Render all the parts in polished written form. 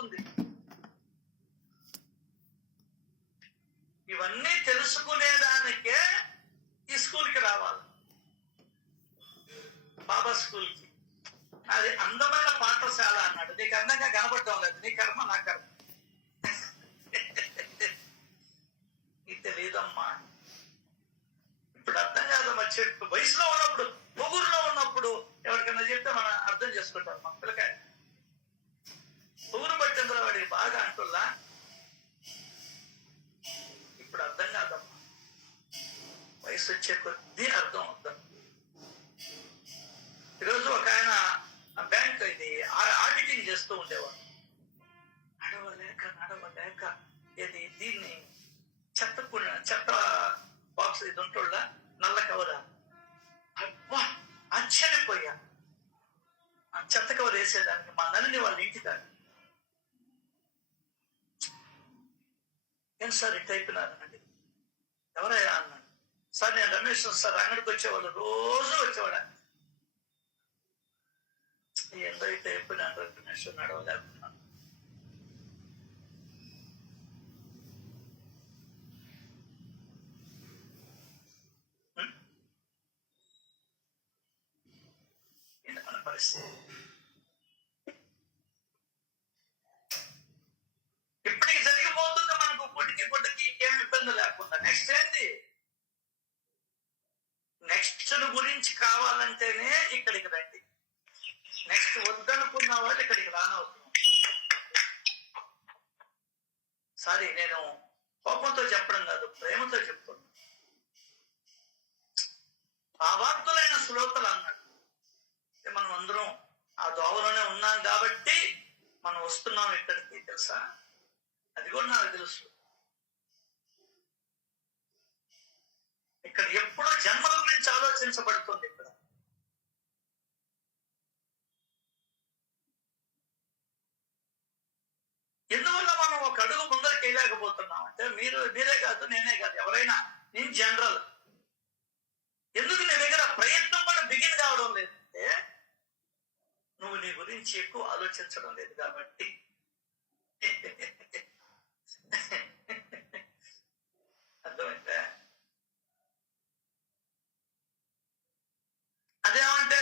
అవుతుంది. ఇవన్నీ తెలుసుకునేదానికే ఈ స్కూల్కి రావాలి, బాబా స్కూల్కి. అది అందమైన పాఠశాల అన్నాడు. నీకు అందంగా కనబడటం లేదు, నీ కర్మ నా కర్మ. నీకు తెలియదమ్మా, ఇప్పుడు అర్థం కాదమ్మా. చెట్టు వయసులో ఉన్నప్పుడు, పొగురులో ఉన్నప్పుడు ఎవరికైనా చెప్తే మనం అర్థం చేసుకుంటాం. మా పిల్లకాయ పొగురు పట్టిందిలో వాడికి బాగా అంటుల్లా, ఇప్పుడు అర్థం కాదమ్మా. వయసు వచ్చే కొద్దీ అర్థం అవుతాం. ఈరోజు ఒక ఆయన బ్యాంక్ ఇది ఆడిటింగ్ చేస్తూ ఉండేవాడు. నడవలేక ఇది దీన్ని చెత్త బాక్స్ ఇది ఉంటుందా, నల్ల కవరా, అబ్బా ఆశ్చర్యపోయా. ఆ చెత్త కవర్ వేసేదానికి మా నల్లిని వాళ్ళ ఇంటి దాన్ని. ఏం సార్ ఇట్ అయిపోయినారనండి. ఎవరయ్యా అన్నాడు. సార్ నేను రమేష్ సార్, అంగడికి వచ్చేవాళ్ళు, రోజు వచ్చేవాడు. ఏందో ఇట్ అయిపోయినాడు రమేష్, నడవలేకున్నాను. మన పరిస్థితి ఇప్పటికి జరిగిపోతుంది. మనకు పుట్టికి ఏమి ఇబ్బంది లేకుండా. నెక్స్ట్ ఏంటి? నెక్స్ట్ గురించి కావాలంటేనే ఇక్కడికి రండి. నెక్స్ట్ వద్దనుకున్న వాళ్ళు ఇక్కడికి రానవుతున్నాం. సారీ, నేను కోపంతో చెప్పడం కాదు, ప్రేమతో చెప్తున్నా. భావార్థులైన శ్రోతలు అన్నాడు. మనం అందరం ఆ దోవలోనే ఉన్నాం కాబట్టి మనం వస్తున్నాం ఇక్కడికి. తెలుసా, అది కూడా నాకు తెలుసు. ఇక్కడ ఎప్పుడో జన్మల గురించి ఆలోచించబడుతుంది. ఇక్కడ ఎందువల్ల మనం ఒక అడుగు ముందరికి వెళ్ళలేకపోతున్నాం అంటే, మీరే కాదు, నేనే కాదు, ఎవరైనా, నేను జనరల్. ఎందుకు నీ దగ్గర ప్రయత్నం కూడా బిగిన్ కావడం లేదంటే, నువ్వు నీ గురించి ఎక్కువ ఆలోచించడం లేదు కాబట్టి. అర్థమైతే? అదేమంటే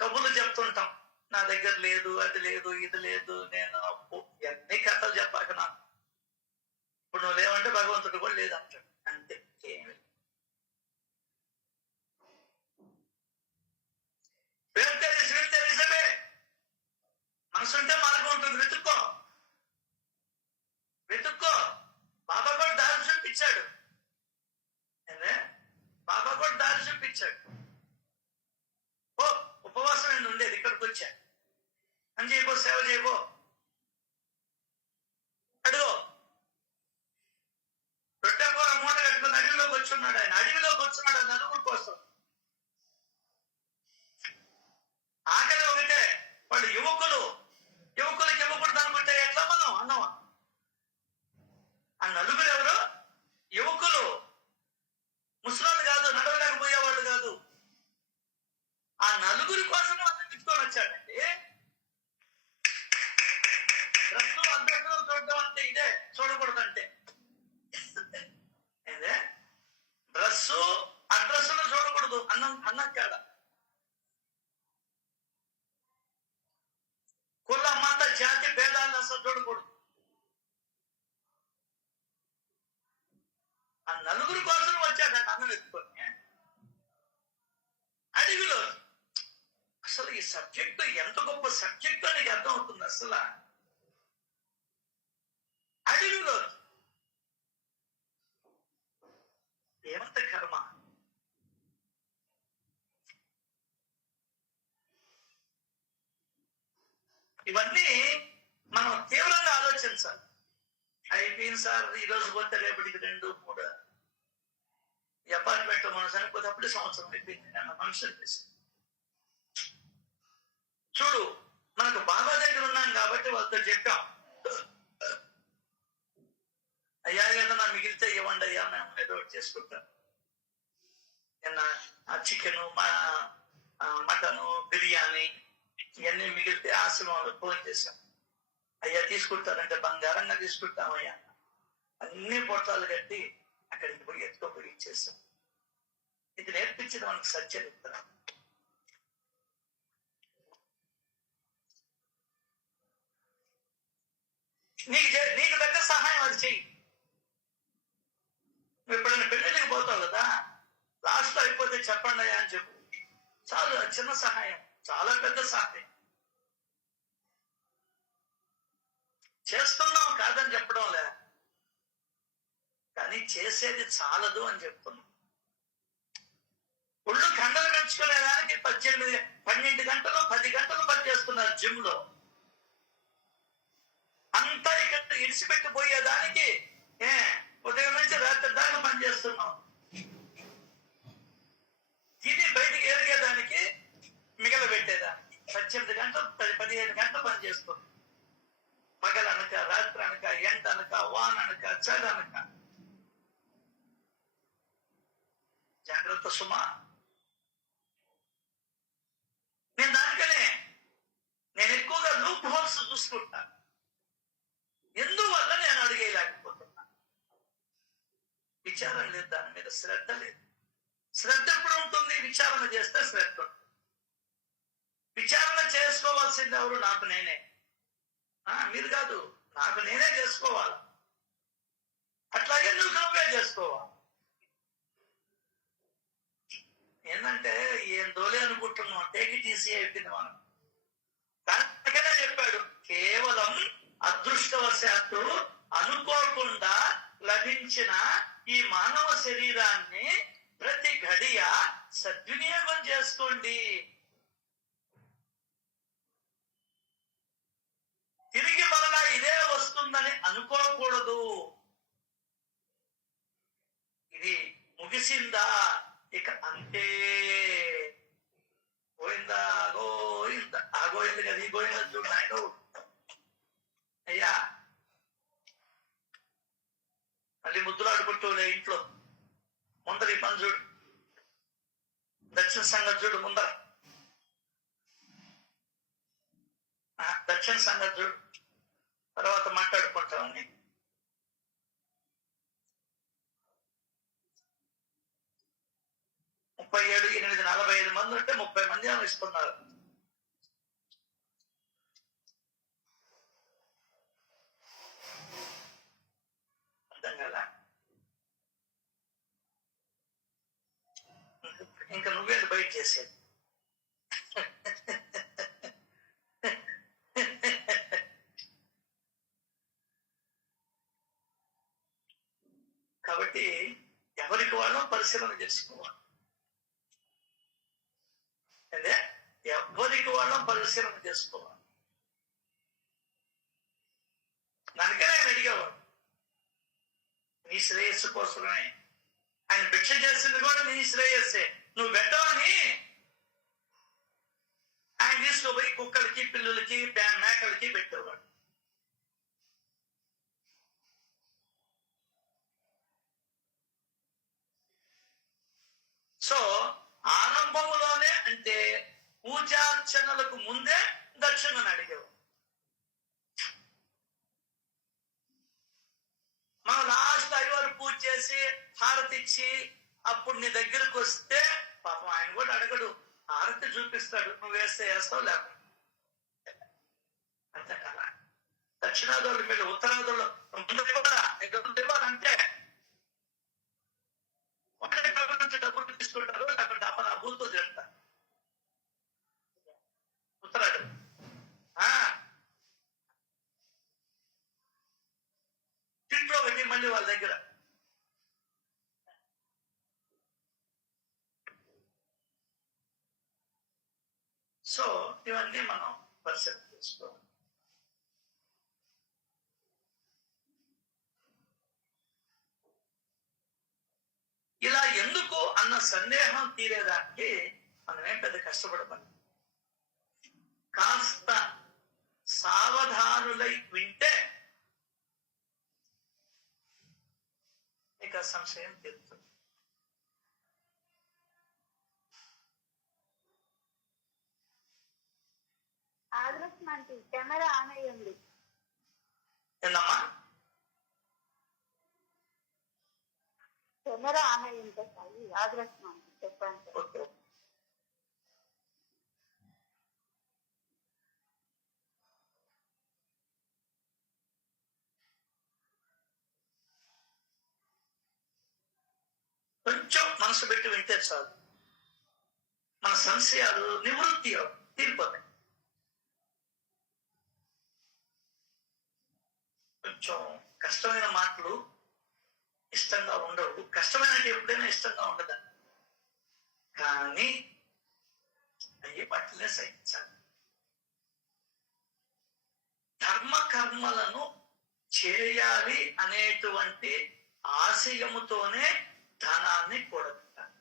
కబుర్లు చెప్తుంటాం, నా దగ్గర లేదు, అది లేదు, ఇది లేదు, నేను అప్పు, ఎన్ని కథలు చెప్పాక నాకు. ఇప్పుడు నువ్వు లేవంటే భగవంతుడు కూడా లేదంటాడు. అంతే, ఏమి నిజమే. మనసుంటే మార్గం ఉంటుంది. వెతుక్కో. బాబా కూడా దారి చూపించాడు. బాబా కూడా దారి చూపించాడు. ఓ ఉపవాసం నేను ఉండేది, ఇక్కడికి వచ్చా అని చేయబో, సేవ చేయబో, అడుగో. రొట్టె కూర మూట కట్టుకుని అడవిలోకి వచ్చున్నాడు. ఆయన అడవిలోకి వచ్చున్నాడు ఆ నలుగురు కోసం. ఆకలి ఒకటే. వాళ్ళు యువకులకి ఇవ్వకూడదు అనుకుంటే ఎట్లా మనం అన్నమా? ఆ నలుగురు ఎవరు? యువకులు, ముసలాళ్ళు కాదు, నడవలేకపోయేవాళ్ళు కాదు. ఆ నలుగురి కోసం అతను తిప్పుకొని వచ్చాడండి. డ్రస్సు అడ్రస్సులో చూడడం అంటే ఇదే, చూడకూడదంటే ఇదే. డ్రస్సు అడ్రస్సులో చూడకూడదు, అన్నం కాడ. కుల మత జాతి భేదాలను అసలు చూడకూడదు. ఆ నలుగురు కోసం వచ్చాడంట అన్నం ఎత్తుకొని అడవిలో. అసలు ఈ సబ్జెక్టు ఎంత గొప్ప సబ్జెక్టు అని అర్థం అవుతుంది. అసలు అడవిలో ఏమంత కర్మ. ఇవన్నీ మనం తీవ్రంగా ఆలోచించాలి. అయిపోయింది సార్, ఈ రోజు పోతే రేపటికి 2, 3. ఈ అపార్ట్మెంట్ లో మనం చనిపోతే అప్పుడే సంవత్సరం అయిపోయింది. మనుషులు చూడు, మనకు బాబా దగ్గర ఉన్నాం కాబట్టి వాళ్ళతో చెప్పాం, అయ్యా ఏదన్నా మిగిలితే ఇవ్వండి అయ్యా, మేము ఏదో ఒకటి చేసుకుంటాం. నిన్న ఆ చికెను, మటను, బిర్యానీ ఇవన్నీ మిగిలితే ఆశ్రమంలో ఫోన్ చేశాం, అయ్యా తీసుకుంటారంటే బంగారంగా తీసుకుంటామయ్యా. అన్ని పొట్టాలు కట్టి అక్కడికి పోయి ఎత్తుకోపోయి ఇచ్చేస్తాం. ఇది నేర్పించింది మనకు సత్యరిత్ర. నీకు దగ్గర సహాయం అది చెయ్యి. నువ్వు ఎప్పుడైనా పెళ్ళిళ్ళకి పోతావు కదా, లాస్ట్ లో అయిపోతే చెప్పండి అయ్యా అని చెప్పు. చాలు, చిన్న సహాయం, చాలా పెద్ద సహాయం చేస్తున్నాం కాదని చెప్పడం లే, కానీ చేసేది చాలదు అని చెప్తున్నాం. ఒళ్ళు కండలు పెంచుకునేదానికి 12 గంటలు 10 గంటలు పనిచేస్తున్నారు జిమ్ లో. అంతా ఇక్కడ ఇడిచిపెట్టిపోయేదానికి ఉదయం నుంచి రాత్రి దాకా పనిచేస్తున్నాం. ఇది బయటికి ఎరిగేదానికి మిగలబెట్టేదానికి 18 గంటలు 15 గంటలు పనిచేస్తున్నాం. పగలనక, రాత్రి అనక, ఎండ అనక, వాన్ అనక, చలి అనక. జాగ్రత్త సుమా. నేను ఎక్కువగా లూప్ హోల్స్ చూసుకుంటాను. ఎందువల్ల నేను అడిగేయలేకపోతున్నా? విచారం లేదు, దాని మీద శ్రద్ధ లేదు. శ్రద్ధ ఎప్పుడు ఉంటుంది? విచారణ చేస్తే శ్రద్ధ ఉంటుంది. విచారణ చేసుకోవాల్సింది ఎవరు? నాకు నేనే. మీరు కాదు, నాకు నేనే చేసుకోవాలి. అట్లాగే నువ్వే చేసుకోవాలి. ఏంటంటే ఏం దోలే అనుకుంటున్నాం, టేక్ ఇట్ ఈజీ అయిపోయింది మనం. దానికనే చెప్పాడు, కేవలం అదృష్టవశాత్తు అనుకోకుండా లభించిన ఈ మానవ శరీరాన్ని ప్రతి ఘడియ సద్వినియోగం చేసుకోండి. తిరిగి మరలా ఇదే వస్తుందని అనుకోకూడదు. ఇది ముగిసిందా, ఇక అంతే. గోయిందా గోయిందా, ఆ గోయింది కదా, ఈ గోయిందా చూడు నాయన. అయ్యా మళ్ళీ ముద్దులాడుకుంటూలే ఇంట్లో. ముందర ఈ పని చూడు, దక్షిణ సంగతి చూడు ముందర, దక్షిణ సంగతి చూడు, తర్వాత మాట్లాడుకుంటామని. ముప్పై 7-8-45 మంది ఉంటే 30 మంది ఏమో ఇస్తున్నారు. అర్థం కదా? ఇంకా నువ్వే బయట చేసేది. కాబట్టి ఎవరికి వాళ్ళం పరిశీలన చేసుకోవాలి. అదే ఎవరికి వాళ్ళం పరిశీలన చేసుకోవాలి. దానికే ఆయన అడిగేవాడు, నీ శ్రేయస్సు కోసమే. ఆయన భిక్ష చేసింది కూడా నీ శ్రేయస్సే. నువ్వు పెట్టవని ఆయన తీసుకుపోయి కుక్కలకి, పిల్లులకి, మేకలకి పెట్టేవాడు. సో ఆరంభములోనే, అంటే పూజార్చనలకు ముందే దక్షిణను అడిగేవాడు. మనం లాస్ట్ అయ్యవారు పూజ చేసి హారతి ఇచ్చి అప్పుడు నీ దగ్గరకు వస్తే పాపం ఆయన కూడా అడగడు, హారతి చూపిస్తాడు. నువ్వు వేస్తే వేస్తావు, లేకపోతే అంతే కదా. దక్షిణాదులు మీరు ఉత్తరాదులు ముందు ఇవ్వాలంటే నుంచి డబ్బులు తీసుకుంటారు, లేకపోతే అప్పుడు ఆ భూమితో చేస్తారు. ఉత్తరాడు ఇంట్లో వెళ్ళి మళ్ళీ వాళ్ళ దగ్గర. సో ఇవన్నీ మనం పరిశీలన చేసుకోవాలి. ఇలా ఎందుకు అన్న సందేహం తీరేదానికి మనమేం పెద్ద కష్టపడమని, కాస్త సావధానులై వింటే ఇక సంశయం తీరుతుంది. కెమెరా ఆన్ అయ్యింది. కెమెరా ఆన్ అయ్యి ఉంటే సాయి ఆగ్రహిస్తున్నాను చెప్పండి సార్. ఓకే. కొంచెం మనసు పెట్టి వింటే చాలు, మన సంశయాలు నివృత్తి తీరిపోతాయి. కొంచెం కష్టమైన మాటలు ఇష్టంగా ఉండవు. కష్టమైన ఎప్పుడైనా ఇష్టంగా ఉండదు, కానీ అయ్యే వాటినే సహించాలి. ధర్మ కర్మలను చేయాలి అనేటువంటి ఆశయముతోనే ధనాన్ని కూడబెట్టాలి.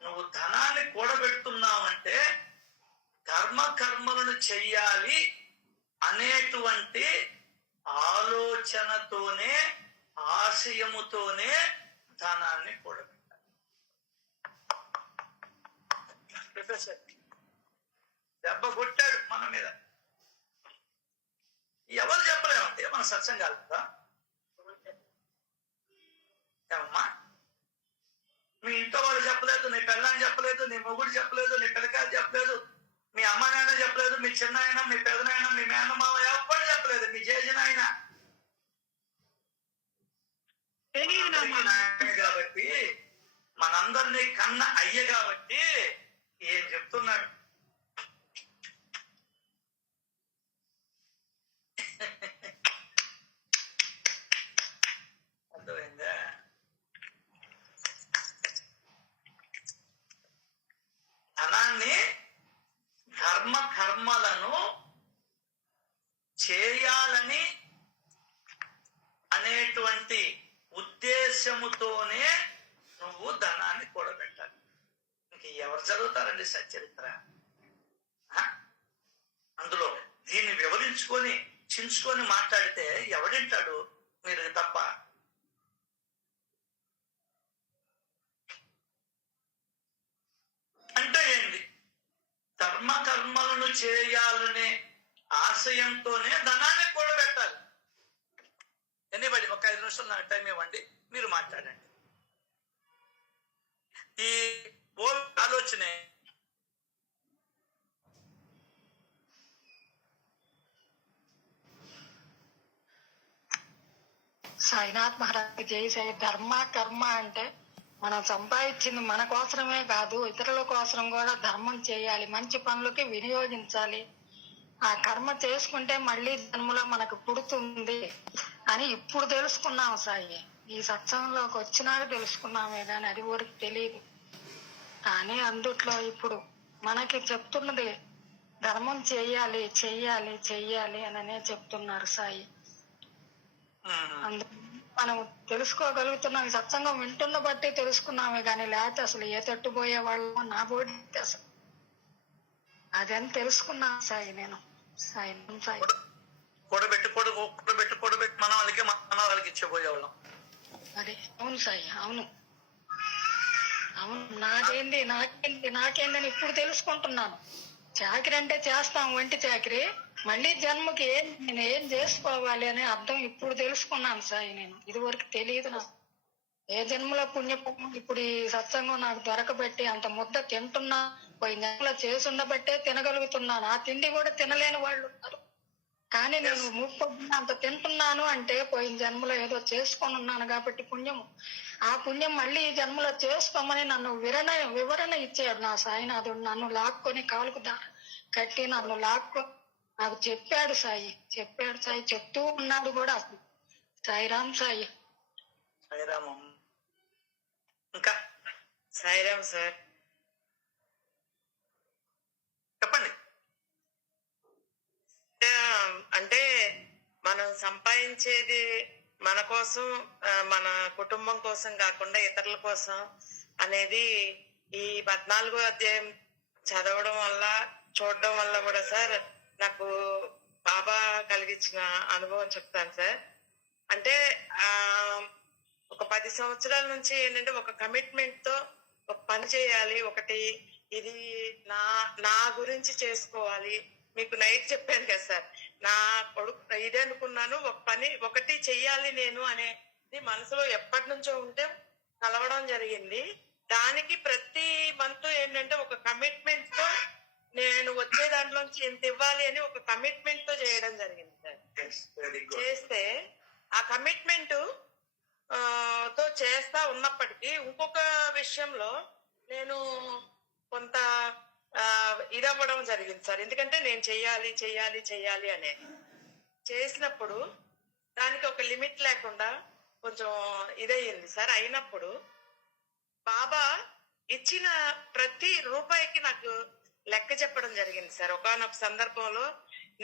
నువ్వు ధనాన్ని కూడబెడుతున్నావంటే ధర్మ కర్మలను చెయ్యాలి అనేటువంటి ఆలోచనతోనే ఆశయముతోనే ధనాన్ని కూడబెట్టాలి. దెబ్బ కొట్టాడు మన మీద, ఎవరు చెప్పలేమంటే మన సత్సంగాలు కదా. ఏమమ్మా, మీ ఇంట్లో వాళ్ళు చెప్పలేదు, నీ పిల్లని చెప్పలేదు, నీ మొగుడు చెప్పలేదు, నీ పిల్లకాయలు చెప్పలేదు, మీ అమ్మ నాయన చెప్పలేదు, మీ చిన్నాయన, మీ పెదనాయన, మీ మేనమావ ఎవ్వరు చెప్పలేదు, మీ చేసినాయన కాబట్టి, మనందరినీ కన్న అయ్య కాబట్టి ఏం చెప్తున్నాడు. అర్థమైందా? ధనాన్ని ధర్మ కర్మలను చేయాలని అనేటువంటి ఉద్దేశముతోనే నువ్వు ధనాన్ని కూడబెట్టాలి. ఇంక ఎవరు చదువుతారండి సచ్చరిత్ర? అందులో దీన్ని వివరించుకొని చించుకొని మాట్లాడితే ఎవడింటాడు? మీరు తప్ప. అంటే ఏంటి? ధర్మ కర్మలను చేయాలనే ఆశయంతోనే ధనాన్ని కూడబెట్టాలి. ఎనీబడి ఒక 5 నిమిషాలు నాకు టైం ఇవ్వండి, మీరు మాట్లాడండి. ఈ ఆలోచనే సాయినాథ్ మహారాజ్ జై సాయి. ధర్మ కర్మ అంటే మనం సంపాదించింది మన కోసమే కాదు, ఇతరుల కోసం కూడా ధర్మం చేయాలి, మంచి పనులకి వినియోగించాలి. ఆ కర్మ చేసుకుంటే మళ్ళీ జన్మలో మనకు పుడుతుంది అని ఇప్పుడు తెలుసుకున్నాం సాయి. ఈ సత్సంగంలోకి వచ్చినాక తెలుసుకున్నామే కానీ అది వరకు తెలియదు. కానీ అందుట్లో ఇప్పుడు మనకి చెప్తున్నది ధర్మం చెయ్యాలి చెయ్యాలి చెయ్యాలి అననే చెప్తున్నారు సాయి. అందుకు మనం తెలుసుకోగలుగుతున్నాం. సత్సంగం వింటున్న బట్టి తెలుసుకున్నామే కానీ లేకపోతే అసలు ఏ తట్టుపోయే వాళ్ళమో నా బోడి అసలు అదని తెలుసుకున్నాను సాయి. నేను సాయి సాయి కూడబెట్టి మన వాళ్ళకి ఇచ్చిపోయేవాళ్ళం. అదే అవును సాయి, అవును అవును. నాకేందని ఇప్పుడు తెలుసుకుంటున్నాను. చాకరీ అంటే చేస్తాం, వంటి చాకరీ, మళ్ళీ జన్మకి నేను ఏం చేసుకోవాలి అనే అర్థం ఇప్పుడు తెలుసుకున్నాను సాయి. నేను ఇది వరకు తెలియదు నాకు. ఏ జన్మలో పుణ్యపుణ్యం ఇప్పుడు ఈ సత్సంగం నాకు దొరకబెట్టి అంత ముద్ద తింటున్నా, పోయిన జన్మలో చేసి ఉండబట్టే తినగలుగుతున్నాను. ఆ తిండి కూడా తినలేని వాళ్ళు ఉన్నారు. కానీ నేను ముప్పొద్దున అంత తింటున్నాను అంటే పోయిన జన్మలో ఏదో చేసుకొని ఉన్నాను కాబట్టి పుణ్యము. ఆ పుణ్యం మళ్ళీ ఈ జన్మలో చేసుకోమని నన్ను వివరణ ఇచ్చాడు నా సాయినాథుడు. నన్ను లాక్కొని కాలుకు కట్టి నన్ను లాక్కొని నాకు చెప్పాడు సాయి. చెప్తూ ఉన్నాడు కూడా. అసలు సాయిరామ్ సాయి. సాయిరామ్. ఇంకా సాయిరామ్ సార్, చెప్పండి. అంటే మనం సంపాదించేది మన కోసం, మన కుటుంబం కోసం కాకుండా ఇతరుల కోసం అనేది ఈ 14వ అధ్యాయం చదవడం వల్ల చూడడం వల్ల కూడా సార్ నాకు బాబా కలిగించిన అనుభవం చెప్తాను సార్. అంటే ఒక 10 సంవత్సరాల నుంచి ఏంటంటే ఒక కమిట్మెంట్ తో ఒక పని చేయాలి, ఒకటి ఇది నా గురించి చేసుకోవాలి. మీకు నైట్ చెప్పాను కదా సార్, నా కొడుకు ఇదే అనుకున్నాను, ఒక పని ఒకటి చెయ్యాలి నేను అనే మనసులో ఎప్పటి నుంచో ఉంటే కలవడం జరిగింది. దానికి ప్రతి మంత్ ఏంటంటే ఒక కమిట్మెంట్ తో నేను వచ్చే దాంట్లోంచి ఎంత ఇవ్వాలి అని ఒక కమిట్మెంట్ తో చేయడం జరిగింది సార్. Very good. చేస్తే ఆ కమిట్మెంట్ తో చేస్తా ఉన్నప్పటికీ ఇంకొక విషయంలో నేను కొంత ఇదవ్వడం జరిగింది సార్. ఎందుకంటే నేను చెయ్యాలి చెయ్యాలి చెయ్యాలి అనేది చేసినప్పుడు దానికి ఒక లిమిట్ లేకుండా కొంచెం ఇదయ్యింది సార్. అయినప్పుడు బాబా ఇచ్చిన ప్రతి రూపాయికి నాకు లెక్క చెప్పడం జరిగింది సార్. ఒకానొక సందర్భంలో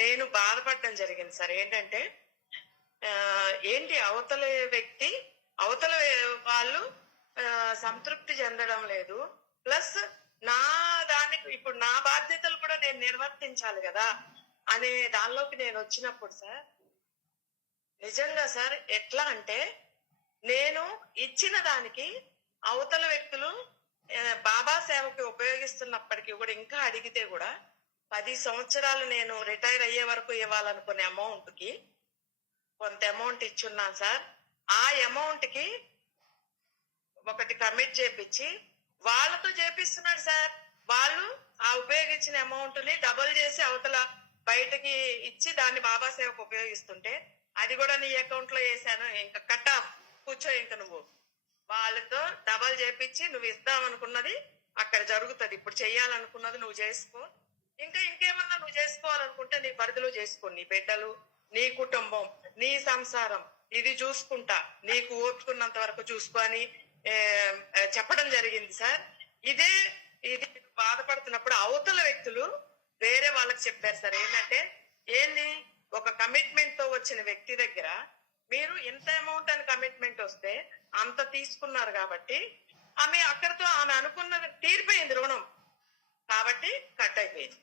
నేను బాధపడడం జరిగింది సార్. ఏంటంటే ఏంటి అవతల వ్యక్తి అవతల వాళ్ళు సంతృప్తి చెందడం లేదు, ప్లస్ నా దానికి ఇప్పుడు నా బాధ్యతలు కూడా నేను నిర్వర్తించాలి కదా అనే దానిలోకి నేను వచ్చినప్పుడు సార్, నిజంగా సార్ ఎట్లా అంటే నేను ఇచ్చిన దానికి అవతల వ్యక్తులు బాబా సేవకి ఉపయోగిస్తున్నప్పటికీ కూడా ఇంకా అడిగితే కూడా 10 సంవత్సరాలు నేను రిటైర్ అయ్యే వరకు ఇవ్వాలనుకునే అమౌంట్ కి కొంత అమౌంట్ ఇచ్చున్నాను సార్. ఆ అమౌంట్ కి ఒకటి కమిట్ చేపించి వాళ్ళతో చేపిస్తున్నాడు సార్. వాళ్ళు ఆ ఉపయోగించిన అమౌంట్ ని డబుల్ చేసి అవతల బయటకి ఇచ్చి దాన్ని బాబా సేవకు ఉపయోగిస్తుంటే అది కూడా నీ అకౌంట్ లో వేసాను, ఇంకా కట్ ఆఫ్ కూర్చో, ఇంకా నువ్వు వాళ్ళతో డబల్ చేపించి నువ్వు ఇద్దామనుకున్నది అక్కడ జరుగుతుంది, ఇప్పుడు చెయ్యాలనుకున్నది నువ్వు చేసుకో, ఇంకా ఇంకేమన్నా నువ్వు చేసుకోవాలనుకుంటే నీ పరిధిలో చేసుకో, నీ బిడ్డలు, నీ కుటుంబం, నీ సంసారం ఇది చూసుకుంటా, నీకు ఓపుకున్నంత వరకు చూసుకో అని చెప్పడం జరిగింది సార్. ఇది బాధపడుతున్నప్పుడు అవతల వ్యక్తులు వేరే వాళ్ళకి చెప్పారు సార్. ఏంటంటే ఏంది ఒక కమిట్మెంట్ తో వచ్చిన వ్యక్తి దగ్గర మీరు ఇంత అమౌంట్ అని కమిట్మెంట్ వస్తే అంత తీసుకున్నారు కాబట్టి ఆమె అక్కడితో ఆమె అనుకున్నది తీరిపోయింది రుణం, కాబట్టి కట్ అయిపోయింది.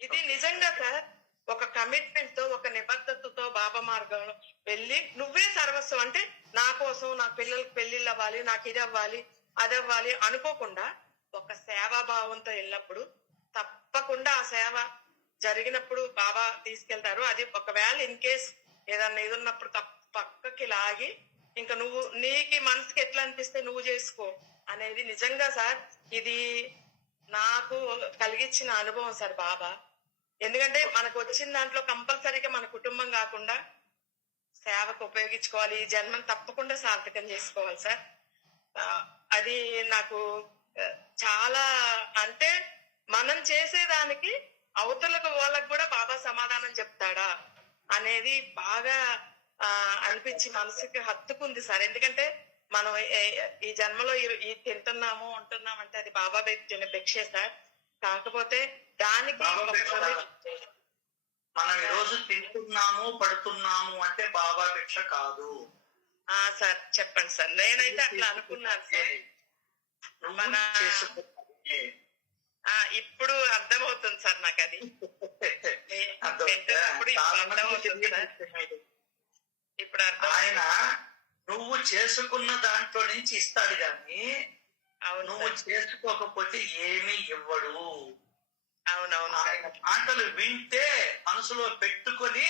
ఇది నిజంగా సార్ ఒక కమిట్మెంట్ తో ఒక నిబద్ధతతో బాబా మార్గంలో వెళ్ళి నువ్వే సర్వస్వం అంటే నా కోసం నా పిల్లలకి పెళ్లిళ్ళు అవ్వాలి, నాకు ఇది అవ్వాలి అది అవ్వాలి అనుకోకుండా ఒక సేవాభావంతో వెళ్ళినప్పుడు తప్పకుండా ఆ సేవ జరిగినప్పుడు బాబా తీసుకెళ్తారు. అది ఒకవేళ ఇన్ కేస్ ఏదన్నా ఇది ఉన్నప్పుడు పక్కకి లాగి ఇంకా నువ్వు నీకు మనసుకి ఎట్లా అనిపిస్తే నువ్వు చేసుకో అనేది నిజంగా సార్ ఇది నాకు కలిగించిన అనుభవం సార్ బాబా. ఎందుకంటే మనకు వచ్చిన దాంట్లో కంపల్సరీగా మన కుటుంబం కాకుండా సేవకు ఉపయోగించుకోవాలి, ఈ జన్మను తప్పకుండా సార్థకం చేసుకోవాలి సార్. అది నాకు చాలా అంటే మనం చేసేదానికి అవతలకు వాళ్ళకు కూడా బాబా సమాధానం చెప్తాడా అనేది బాగా అనిపించి మనసుకి హత్తుకుంది సార్. ఎందుకంటే మనం ఈ జన్మలో ఈ తింటున్నాము ఉంటున్నాము అంటే అది బాబా పెట్టిన భిక్షే సార్. కాకపోతే దానికి మనం ఈ రోజు తింటున్నాము పడుతున్నాము అంటే బాబా భిక్ష కాదు. సార్ చెప్పండి సార్. నేనైతే అట్లా అనుకున్నాను సార్. మన ఇప్పుడు అర్థమవుతుంది సార్ నాకు అది. ఇప్పుడు ఆయన నువ్వు చేసుకున్న దాంట్లో నుంచి ఇస్తాడు గాని నువ్వు చేసుకోకపోతే ఏమీ ఇవ్వడు. అవునవును. ఆయన మాటలు వింటే మనసులో పెట్టుకొని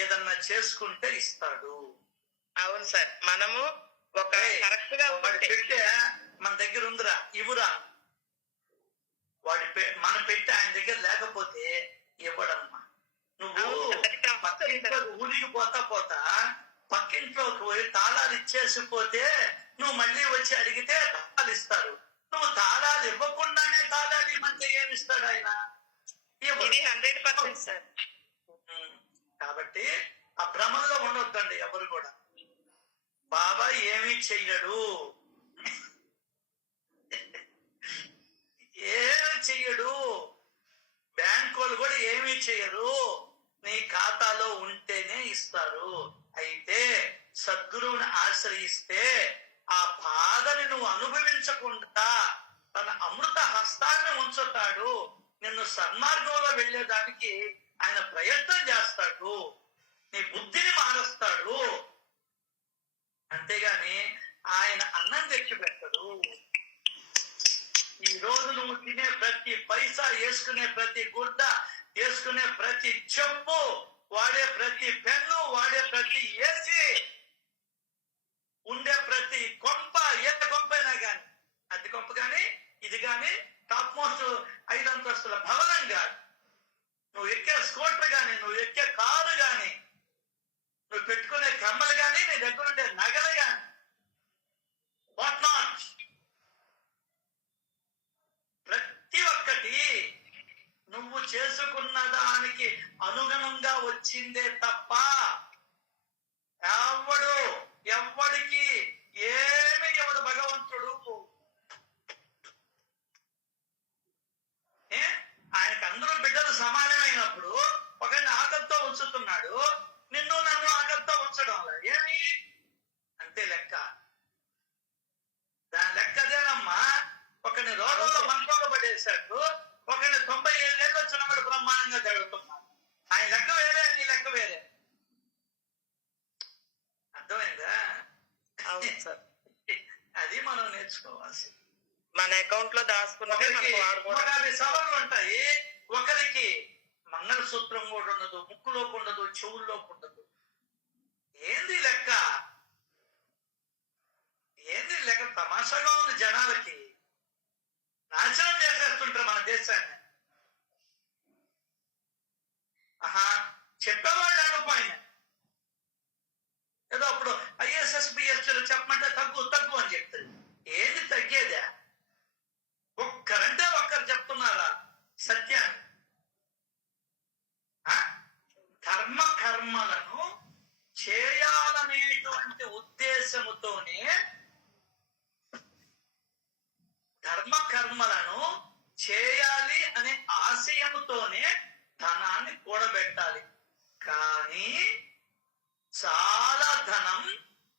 ఏదన్నా చేసుకుంటే ఇస్తాడు. అవును సార్. మనము ఒక కరెక్ట్ గా పెట్టే మన దగ్గర ఉందిరా ఇవ్వరా, వాడి మన పెట్టి ఆయన దగ్గర లేకపోతే ఇవ్వడమ్మా. నువ్వు పక్కింట్లో ఊరికి పోతా పక్కింట్లోకి పోయి తాళాలు ఇచ్చేసిపోతే నువ్వు మళ్ళీ వచ్చి అడిగితే తాళాలు ఇస్తారు. నువ్వు తాళాలు ఇవ్వకుండానే తాళాలు ఇవ్వమంటే ఏమిస్తాడు ఆయన? 100% సార్. కాబట్టి ఆ భ్రమంలో ఉండొద్దండి ఎవరు కూడా. బాబా ఏమీ చెయ్యడు, ఏమీ చెయ్యడు. బ్యాంకు వాళ్ళు కూడా ఏమీ చెయ్యరు. నీ ఖాతాలో ఉంటేనే ఇస్తారు. అయితే సద్గురువుని ఆశ్రయిస్తే ఆ బాధని నువ్వు అనుభవించకుండా తన అమృత హస్తాన్ని ఉంచుతాడు. నిన్ను సన్మార్గంలో వెళ్ళేదానికి ఆయన ప్రయత్నం చేస్తాడు. నీ బుద్ధిని మారుస్తాడు. అంతేగాని ఆయన అన్నం తెచ్చి పెట్టడు. ఈ రోజు నువ్వు తినే ప్రతి పైసా, వేసుకునే ప్రతి గుడ్డ, వేసుకునే ప్రతి చెప్పు, వాడే ప్రతి పెన్ను, వాడే ప్రతి ఏసీ ఉండే ప్రతి కొంప ఏ కొంపైనా కానీ, అది కొంప కానీ ఇది కానీ, టాప్ మోస్ట్ 5 అంతస్తుల భవనం కానీ, నువ్వు ఎక్కే స్కూటర్ కానీ, నువ్వు ఎక్కే కారు కానీ, నువ్వు పెట్టుకునే కమ్మలు కానీ, నీ దగ్గర ఉండే నగలు కానీ, వాట్ నాట్, ప్రతి ఒక్కటి నువ్వు చేసుకున్న దానికి అనుగుణంగా వచ్చిందే తప్ప ఎవ్వడికి ఏమి ఎవడు భగవంతుడు. ఆయనకు అందరూ బిడ్డలు సమానమైనప్పుడు ఒకరిని ఆకలితో ఉంచుతున్నాడు, నిన్ను నన్ను ఆకలితో ఉంచడం ఏమి అంతే లెక్క. దాని లెక్కదేనమ్మా. ఒకరిని రోగంలో మంత్రంలో పడేశాడు, ఒకరిని 97 ఏళ్ళు వచ్చినప్పుడు బ్రహ్మాండంగా జరుగుతున్నాడు. ఆయన లెక్క వేరే, నీ లెక్క వేరే. అర్థమైందా? అవును సార్. అది మనం నేర్చుకోవాల్సి. మన అకౌంట్ లో దాచుకున్న ఒకరికి 150 సవర్లు ఉంటాయి, ఒకరికి మంగళసూత్రం కూడా ఉండదు, ముక్కులోకి ఉండదు, చెవుల్లోకి ఉండదు. ఏంది లెక్క? ఏంది లెక్క? తమాషాగా ఉంది. జనాలకి నాశనం చేసేస్తుంటారు మన దేశాన్ని. చెప్పేవాళ్ళు అనుకోయిన ఏదో అప్పుడు ISS BS చెప్పమంటే తగ్గు అని చెప్తారు. ఏంది తగ్గేదా? ఒక్కరంటే ఒక్కరు చెప్తున్నారా సత్యాన్ని? ధర్మ కర్మలను చేయాలనేటువంటి ఉద్దేశముతోనే, ధర్మ కర్మలను చేయాలి అనే ఆశయముతోనే ధనాన్ని కూడబెట్టాలి. కానీ చాలా ధనం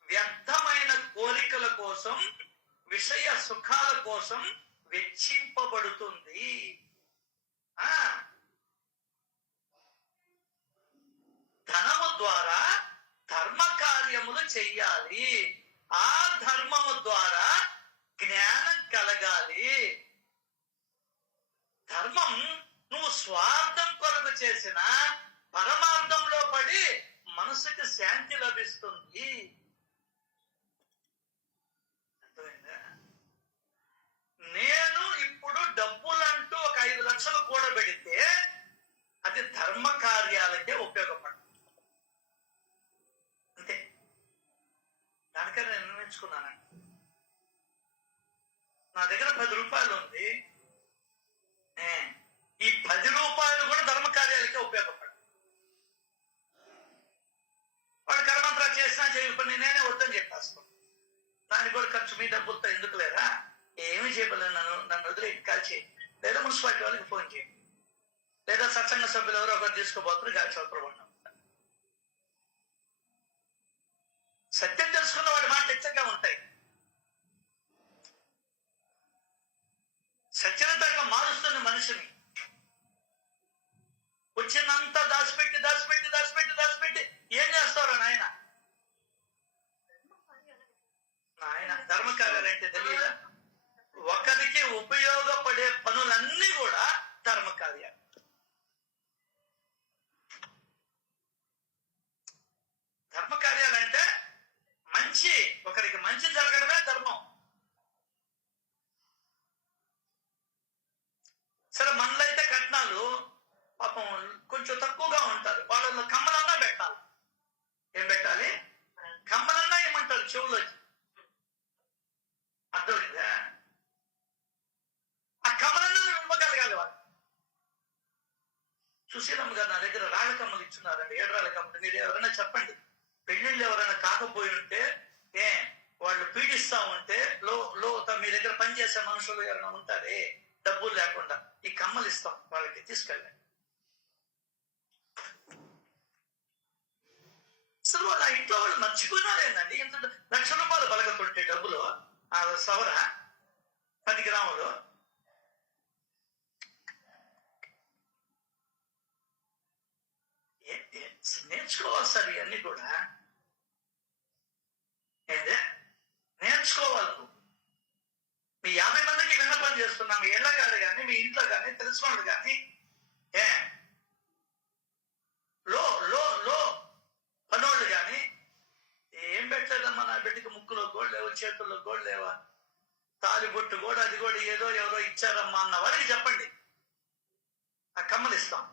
వ్యర్థమైన కోరికల కోసం, విషయ సుఖాల కోసం వెచ్చింపబడుతుంది. ధనము ద్వారా ధర్మ కార్యములు చెయ్యాలి. ఆ ధర్మము ద్వారా జ్ఞానం కలగాలి. ధర్మం నువ్వు స్వార్థం కొరకు చేసిన పరమార్థంలో పడి మనసుకి శాంతి లభిస్తుంది. అర్థమైందా? నేను ఇప్పుడు డబ్బులంటూ ఒక 5 లక్షలు కూడబెడితే అది ధర్మ కార్యాలకే ఉపయోగపడుతుంది. అంతే. దానికని నేను నిర్ణయించుకున్నానండి. నా దగ్గర 10 రూపాయలు ఉంది. ఈ 10 రూపాయలు కూడా ధర్మ కార్యాలకే ఉపయోగపడుతుంది. వాడు కర్మంత్రాలు చేసినా చేయకపోతే నేనే వద్దని చెప్పేస్తాను. దానికి కూడా ఖర్చు మీ డబ్బులతో ఎందుకు లేదా? ఏమి చేయలేదు. నన్ను వదిలే కాల్ చేయండి, లేదా మున్సిపాలిటీ వాళ్ళకి ఫోన్ చేయండి, లేదా సత్సంగ సభ్యులు ఎవరో ఒకరు తీసుకోబోతున్నారు, గాలి చౌకపడడం. సత్యం తెలుసుకున్న వాడి మాట ఎచ్చగా ఉంటాయి. సత్యనతగా మారుస్తుంది మనిషిని. వచ్చినంత దాచిపెట్టి దాచిపెట్టి దాచిపెట్టి దాచిపెట్టి ఏం చేస్తారో నాయన ధర్మకార్యాలంటే తెలియదా? ఒకరికి ఉపయోగపడే పనులన్నీ కూడా ధర్మకార్యాలు. ధర్మకార్యాలంటే మంచి, ఒకరికి మంచి జరగడమే ధర్మం. సరే, మనలో అయితే కట్నాలు పాపం కొంచెం తక్కువగా ఉంటారు. వాళ్ళలో కమ్మలన్నా పెట్టాలి. ఏం పెట్టాలి? కమ్మలన్నా ఏమంటారు చెవులోకి. అర్థమైందా? ఆ కమ్మలన్నా ఇవ్వగలగాలి వాళ్ళు. సుశీలమ్మ గారు నా దగ్గర రాళ్ళ కమ్మలు ఇచ్చున్నారండి, 7 రాళ్ళ కమ్మలు. మీరు ఎవరైనా చెప్పండి, పెళ్లిళ్ళు ఎవరైనా కాకపోయి ఉంటే, వాళ్ళు పీడిస్తా ఉంటే, మీ దగ్గర పనిచేసే మనుషులు ఎవరైనా ఉంటారే డబ్బులు లేకుండా, ఈ కమ్మలు ఇస్తాం వాళ్ళకి, తీసుకెళ్ళండి. అసలు వాళ్ళ ఇంట్లో వాళ్ళు మర్చిపోయినారేందండి? ఇంత ₹1,00,000 బలగతుంటే డబ్బులు, ఆ సవర 10 గ్రాములు. నేర్చుకోవాలి సార్ ఇవన్నీ కూడా. ఏంటే నేర్చుకోవాలి. మీ 50 మందికి విన్నపం చేస్తున్నాం. మీ ఇళ్ళ కాదు కానీ, మీ ఇంట్లో కానీ, తెలుసుకోండి కానీ, లో పనోళ్ళు కానీ ఏం పెట్టలేదమ్మా నా బిడ్డకి ముక్కులో చేతుల్లో కూడా లేవా? తాలిబొట్టు కూడా అది కూడా ఏదో ఎవరో ఇచ్చారమ్మా అన్న వాడికి చెప్పండి, ఆ కమ్మలు ఇస్తాం,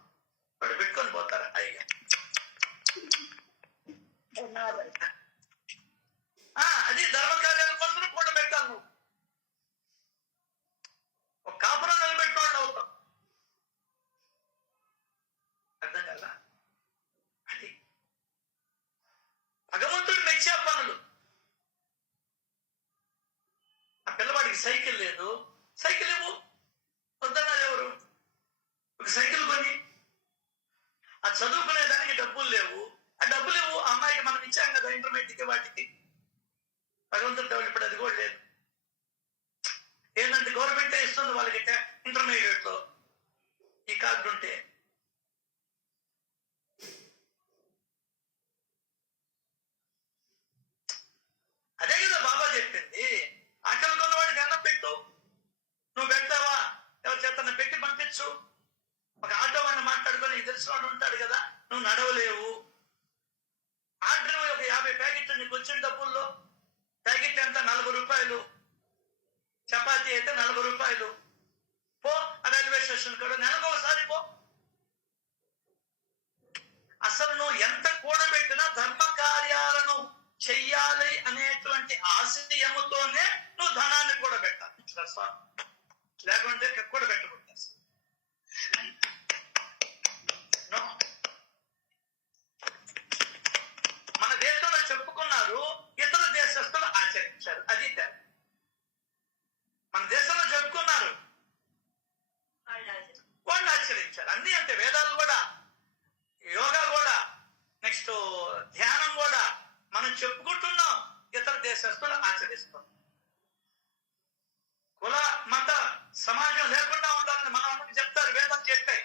వాడు పెట్టుకొని పోతారు హాయిగా. అది ధర్మకార్యాల కోసం కూడా పెట్టాలి. నువ్వు ఒక కాపురం నిలబెట్టుకోండి అవుతాం. అర్థం కదా? అది భగవంతుడు మెచ్చే పనులు. ఆ పిల్లవాడికి సైకిల్ లేదు, సైకిల్ ఇవ్వు వద్దన్నారు ఎవరు? ఒక సైకిల్ కొని, ఆ చదువుకునే దానికి డబ్బులు లేవు, ఆ డబ్బులు ఇవ్వు. ఆ అమ్మాయికి మనం ఇచ్చాం కదా ఇంటర్మీడియట్కి వాటికి. భగవంతుడు డబ్బులు ఇప్పుడు అది కూడా లేదు. ఏంటంటే గవర్నమెంటే ఇస్తుంది వాళ్ళకి ఇంటర్మీడియట్ లో ఈ కార్డు ఉంటే. అదే కదా బాబా చెప్పింది, ఆకలి కొన్నవాడికి అన్నం పెట్టు. నువ్వు పెడతావా? ఎవరి చేతన పెట్టి పంపించు. ఒక ఆటో వాడిని మాట్లాడుకొని తెలిసిన వాడు ఉంటాడు కదా, నువ్వు నడవలేవు, ఆర్డర్ 50 ప్యాకెట్లు నీకు వచ్చిన డబ్బుల్లో. ప్యాకెట్ ఎంత? 40 రూపాయలు. చపాతీ అయితే 40 రూపాయలు. పో ఆ రైల్వే స్టేషన్ కూడా నెలకు ఒకసారి పో. అసలు నువ్వు ఎంత కూడబెట్టినా ధర్మ కార్యాలను చెయ్యాలి అనేటువంటి ఆశయముతోనే నువ్వు ధనాన్ని కూడా పెట్టాలి. లేకుంటే కూడా పెట్టకూడదు. మన దేశంలో చెప్పుకున్నారు, ఇతర దేశస్తులు ఆచరించారు. అది మన దేశంలో చెప్పుకున్నారు, వాళ్ళు ఆచరించారు. అన్ని అంటే వేదాలు కూడా, యోగా కూడా, నెక్స్ట్ ధ్యానం కూడా మనం చెప్పుకుంటున్నాం, ఇతర దేశస్తులు ఆచరిస్తాం. కుల మత సమాజం లేకుండా ఉండాలని మన అమ్మకి చెప్తారు, వేదం చెప్పాయి,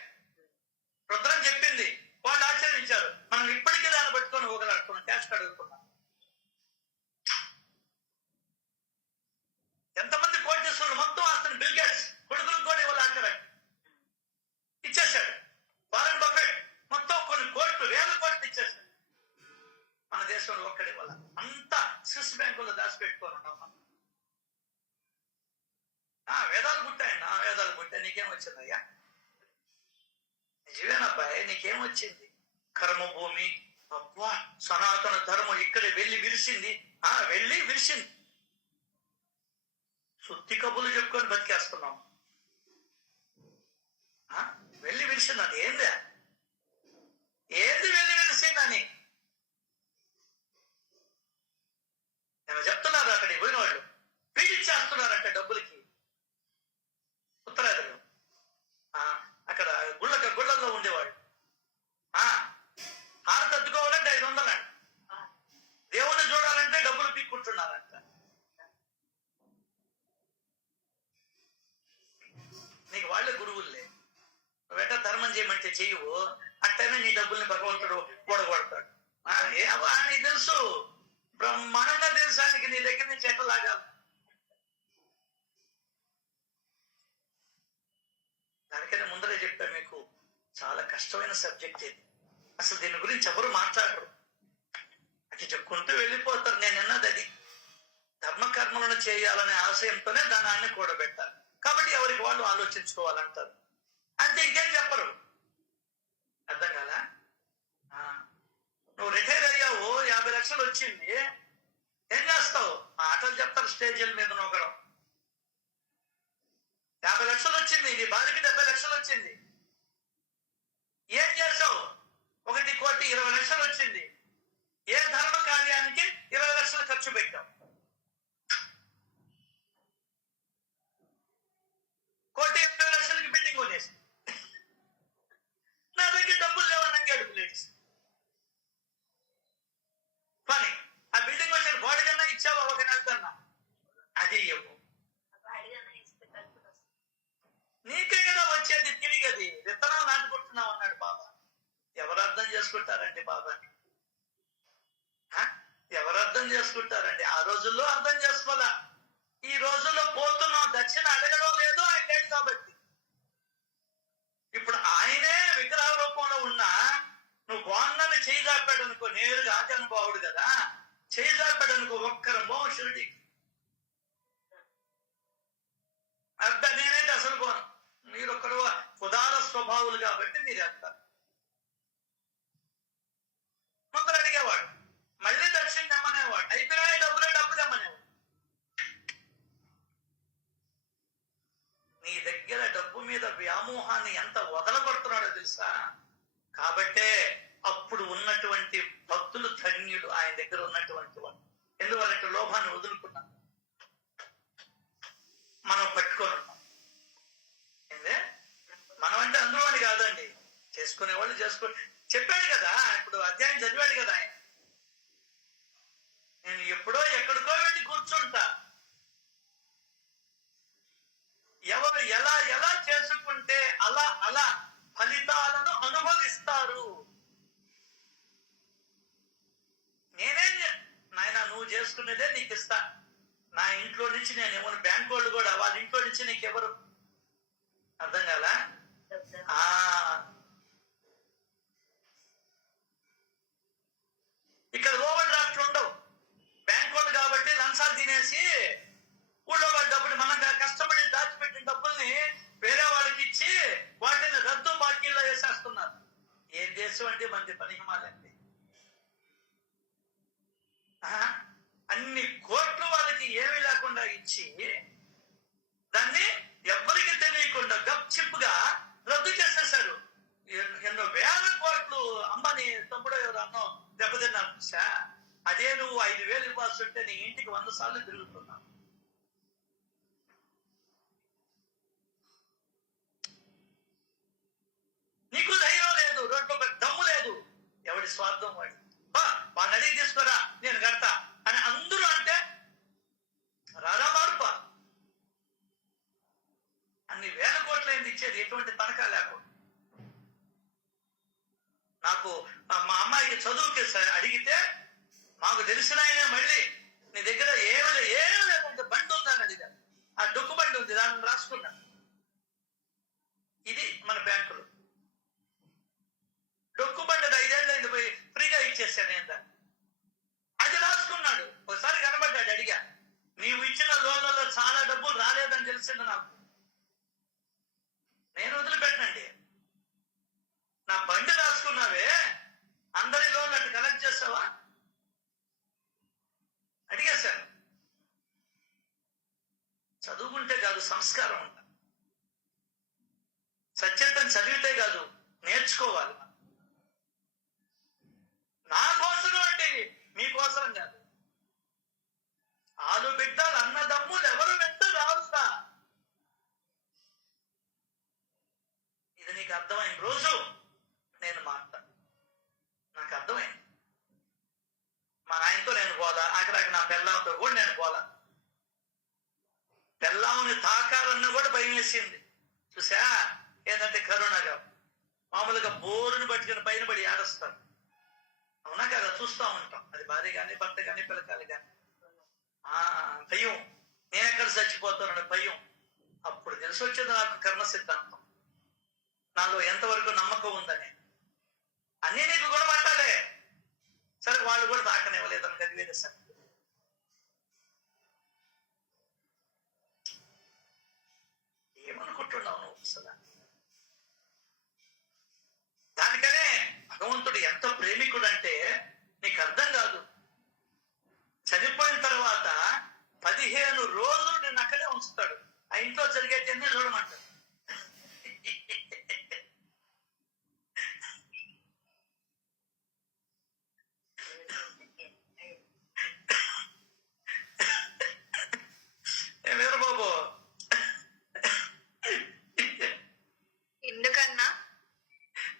రుద్రం చెప్పింది, వాళ్ళు ఆచరించారు. మనం ఇప్పటికీ దాన్ని పెట్టుకొని ఊగలాడుతున్నాం, క్యాస్ట్ అడుగుతున్నాం. ఎంతమంది కోటీశ్వరులు మొత్తం ఆస్తుని బిల్ గేట్స్ కొడుకులకు కూడా ఇవాళ ఇచ్చేశాడు. వారెన్ బఫెట్ మొత్తం కొన్ని కోట్లు, వేల కోట్లు ఇచ్చేశాడు. మన దేశంలో ఒక్కడి వల్ల అంతా స్విస్ బ్యాంకుల్లో దాచిపెట్టుకొని ఉన్నాం. వేదాలు పుట్టాయండి, వేదాలు పుట్టాయి. నీకేం వచ్చిందయ్యా? నిజమేనబ్బాయి, నీకేం వచ్చింది? కర్మభూమి, అబ్బా సనాతన ధర్మం ఇక్కడ వెళ్ళి విరిసింది. వెళ్ళి విరిసింది. శుద్ధి కబులు చెప్పుకొని బతికేస్తున్నాం. వెళ్ళి విరిసింది. అది ఏందా? ఏంది వెళ్ళి విరిసిందని నేను చెప్తున్నారు. అక్కడికి పోయిన వాళ్ళు పీడిచ్చేస్తున్నారంటే డబ్బులకి. ఉత్తరాదిలో అక్కడ గుళ్ళల్లో ఉండేవాడు. హారతి అద్దుకోవాలంటే 500 అంట. దేవుణ్ణి చూడాలంటే డబ్బులు పీక్కుంటున్నారంట. నీకు వాళ్ళే గురువులే. నువ్వెట ధర్మం చేయమంటే చెయ్యవు, అట్టనే నీ డబ్బుల్ని భగవంతుడు కూడగొడతాడు. నీకు తెలుసు, బ్రహ్మాండంగా తెలుసానికి నీ దగ్గర నుంచి ఎట్టలాగా. దానికైనా ముందరే చెప్పా మీకు, చాలా కష్టమైన సబ్జెక్ట్ ఇది. అసలు దీని గురించి ఎవరు మాట్లాడరు, అది చెప్పుకుంటూ వెళ్ళిపోతారు. నేను అన్నది అది, ధర్మకర్మలను చేయాలనే ఆశయంతోనే ధనాన్ని కూడబెట్టాలి. కాబట్టి ఎవరికి వాళ్ళు ఆలోచించుకోవాలంటారు, అంతే, ఇంకేం చెప్పరు. అర్థం కాలా? నువ్వు రిటైర్ అయ్యావు, 50 లక్షలు వచ్చింది, ఏం చేస్తావు? ఆటలు చెప్తారు స్టేజీల మీద నొక్కడం. 50 లక్షలు వచ్చింది, నీ భార్యకి 70 లక్షలు వచ్చింది, ఏం చేసావు? 1,20 లక్షలు వచ్చింది, ఏ ధర్మ కార్యానికి 20 లక్షలు ఖర్చు పెట్టావు? 1,20 లక్షలకి బిల్డింగ్ కొనేసి నా దగ్గర డబ్బులు లేవన్నా అడుగులేసి పని. ఆ బిల్డింగ్ వచ్చిన బాడీ కన్నా ఇచ్చావా? ఒక నెల కన్నా అది ఇవ్వు. నీకే కదా వచ్చేది తిరిగి, అది విత్తనాలు నాటుకుంటున్నావు అన్నాడు బాబా. ఎవరు అర్థం చేసుకుంటారండి బాబాని? ఎవరు అర్థం చేసుకుంటారండి? ఆ రోజుల్లో అర్థం చేసుకోవాలా. ఈ రోజుల్లో పోతున్నాం, దక్షిణ అడగడం లేదు, ఆయన లేడు కాబట్టి. ఇప్పుడు ఆయనే విగ్రహ రూపంలో ఉన్నా నువ్వు బాగున్నాను చేయిదాపాడు అనుకో, నేరుగా ఆజానుభావుడు కదా, చేయిదాపాడు అనుకో, ఒక్కరం బాగుషుడి స్వభావులు కాబట్టి మీరు వేస్తారు. ముందర అడిగేవాడు, మళ్ళీ దక్షిణ తెమ్మనేవాడు, అయిపోయినా డబ్బులు తెమ్మనేవాడు. నీ దగ్గర డబ్బు మీద వ్యామోహాన్ని ఎంత వదలగొడుతున్నాడో తెలుసా? కాబట్టే అప్పుడు ఉన్నటువంటి భక్తులు ధన్యులు, ఆయన దగ్గర ఉన్నటువంటి వాళ్ళు. ఎందువల్లంటే లోభాన్ని వదులుకున్నాం, మనం పట్టుకొని ఉన్నాం. ఏందే మనం అంటే అందులో అని కాదండి, చేసుకునే వాళ్ళు చేసుకుని చెప్పాడు కదా. ఇప్పుడు అధ్యాయం చదివాడు కదా ఆయన, నేను ఎప్పుడో ఎక్కడికో వెళ్ళి కూర్చుంటా, ఎవరు ఎలా ఎలా చేసుకుంటే అలా ఫలితాలను అనుభవిస్తారు. నాయన నువ్వు చేసుకునేదే నీకు ఇస్తా, నా ఇంట్లో నుంచి నేను ఏమన్నా బ్యాంక్ వాళ్ళు కూడా వాళ్ళ ఇంట్లో నుంచి నీకెవరు, అర్థం కాలా? ఇక్కడ ఓవర్ డ్రాఫ్ట్ ఉండవు, బ్యాంక్ వాళ్ళు కాబట్టి లంచాలు తినేసి ఊళ్ళో వాళ్ళ డబ్బులు, మనం కష్టపడి దాచిపెట్టిన డబ్బుల్ని వేరే వాళ్ళకి ఇచ్చి వాటిని రద్దు బాకీలో వేసేస్తున్నారు. ఏ దేశం అంటే మంది పనికిమాలండి. అన్ని కోట్లు వాళ్ళకి ఏమీ లేకుండా ఇచ్చి దాన్ని ఎవ్వరికి తెలియకుండా గప్చిప్గా రద్దు చేసేశారు. ఎన్నో వేల కోట్లు అమ్మని తమ్ముడో ఎవరు అన్నో దెబ్బతిన్నారు చూసా. అదే నువ్వు 5,000 ఇవ్వాల్సి ఉంటే నీ ఇంటికి 100 సార్లు తిరుగుతున్నావు. నీకు ధైర్యం లేదు, రోడ్డు దమ్ము లేదు, ఎవడి స్వార్థం వాడి. వాళ్ళని అడిగి తీసుకోరా నేను కడతా అని అందరూ అంటే రారా మార్పా. అన్ని వేల కోట్లైంది ఇచ్చేది, ఎటువంటి తనఖా లేకుండా. నాకు మా అమ్మాయికి చదువుకి అడిగితే మాకు తెలిసిన ఆయనే మళ్ళీ నీ దగ్గర ఏమి లేదంటే బండి ఉందని అడిగాను. ఆ డొక్కు బండి ఉంది, దాన్ని రాసుకున్నాను. ఇది మన బ్యాంకులో డొక్కు బండి 5 ఏళ్ళు అయింది, పోయి ఫ్రీగా ఇచ్చేసాను నేను దాన్ని. అది రాసుకున్నాడు. ఒకసారి కనబడ్డాడు, అడిగా, నీవు ఇచ్చిన లోన్లలో చాలా డబ్బులు రాలేదని తెలిసింది నాకు, నేను వదిలిపెట్టనండి. నా బండి రాసుకున్నావే, అందరి లోన్లు అటు కలెక్ట్ చేస్తావా అడిగేశాను. చదువుకుంటే కాదు, సంస్కారం ఉంటా. సత్యతను చదివితే కాదు, నేర్చుకోవాలి. నా కోసం అంటే మీకోసం కాదు. ఆలు బిడ్డలు అన్నదమ్ములు ఎవరు వెంట రావుతా. ఇది నీకు అర్థమైన రోజు నేను మాట్లాడు, నాకు అర్థమైంది. మా నాయనతో నేను పోలా, అక్కడికి నా పెళ్ళాంతో కూడా నేను పోలా. పెళ్ళాంని తాకాలన్నా కూడా భయం వేసింది చూసా. ఏంటంటే కరోనాగా మామూలుగా బోరుని పట్టుకుని పైన పడి ఆడస్తాను, అవునా కదా, చూస్తూ ఉంటాం. అది భార్య కానీ భర్త కానీ పిల్లకాయలు కానీ. భయం, నేను ఎక్కడ చచ్చిపోతానని భయం. అప్పుడు తెలిసి వచ్చేది నాకు కర్మ సిద్ధాంతం, నాలో ఎంతవరకు నమ్మకం ఉందని. అన్నీ నీకు గుణపట్టాలే, సరే వాళ్ళు కూడా తాకనివ్వలేదని గదివేది సార్. ఏమనుకుంటున్నావు నువ్వు అసలు? దానికనే భగవంతుడు ఎంత ప్రేమికుడు అంటే నీకు అర్థం కాదు. చనిపోయిన తర్వాత 15 రోజులు నిన్ను అక్కడే ఉంచుతాడు. ఆ ఇంట్లో జరిగేటన్నీ చూడమంటాడు. ఏమేరు బాబు, ఎందుకన్నా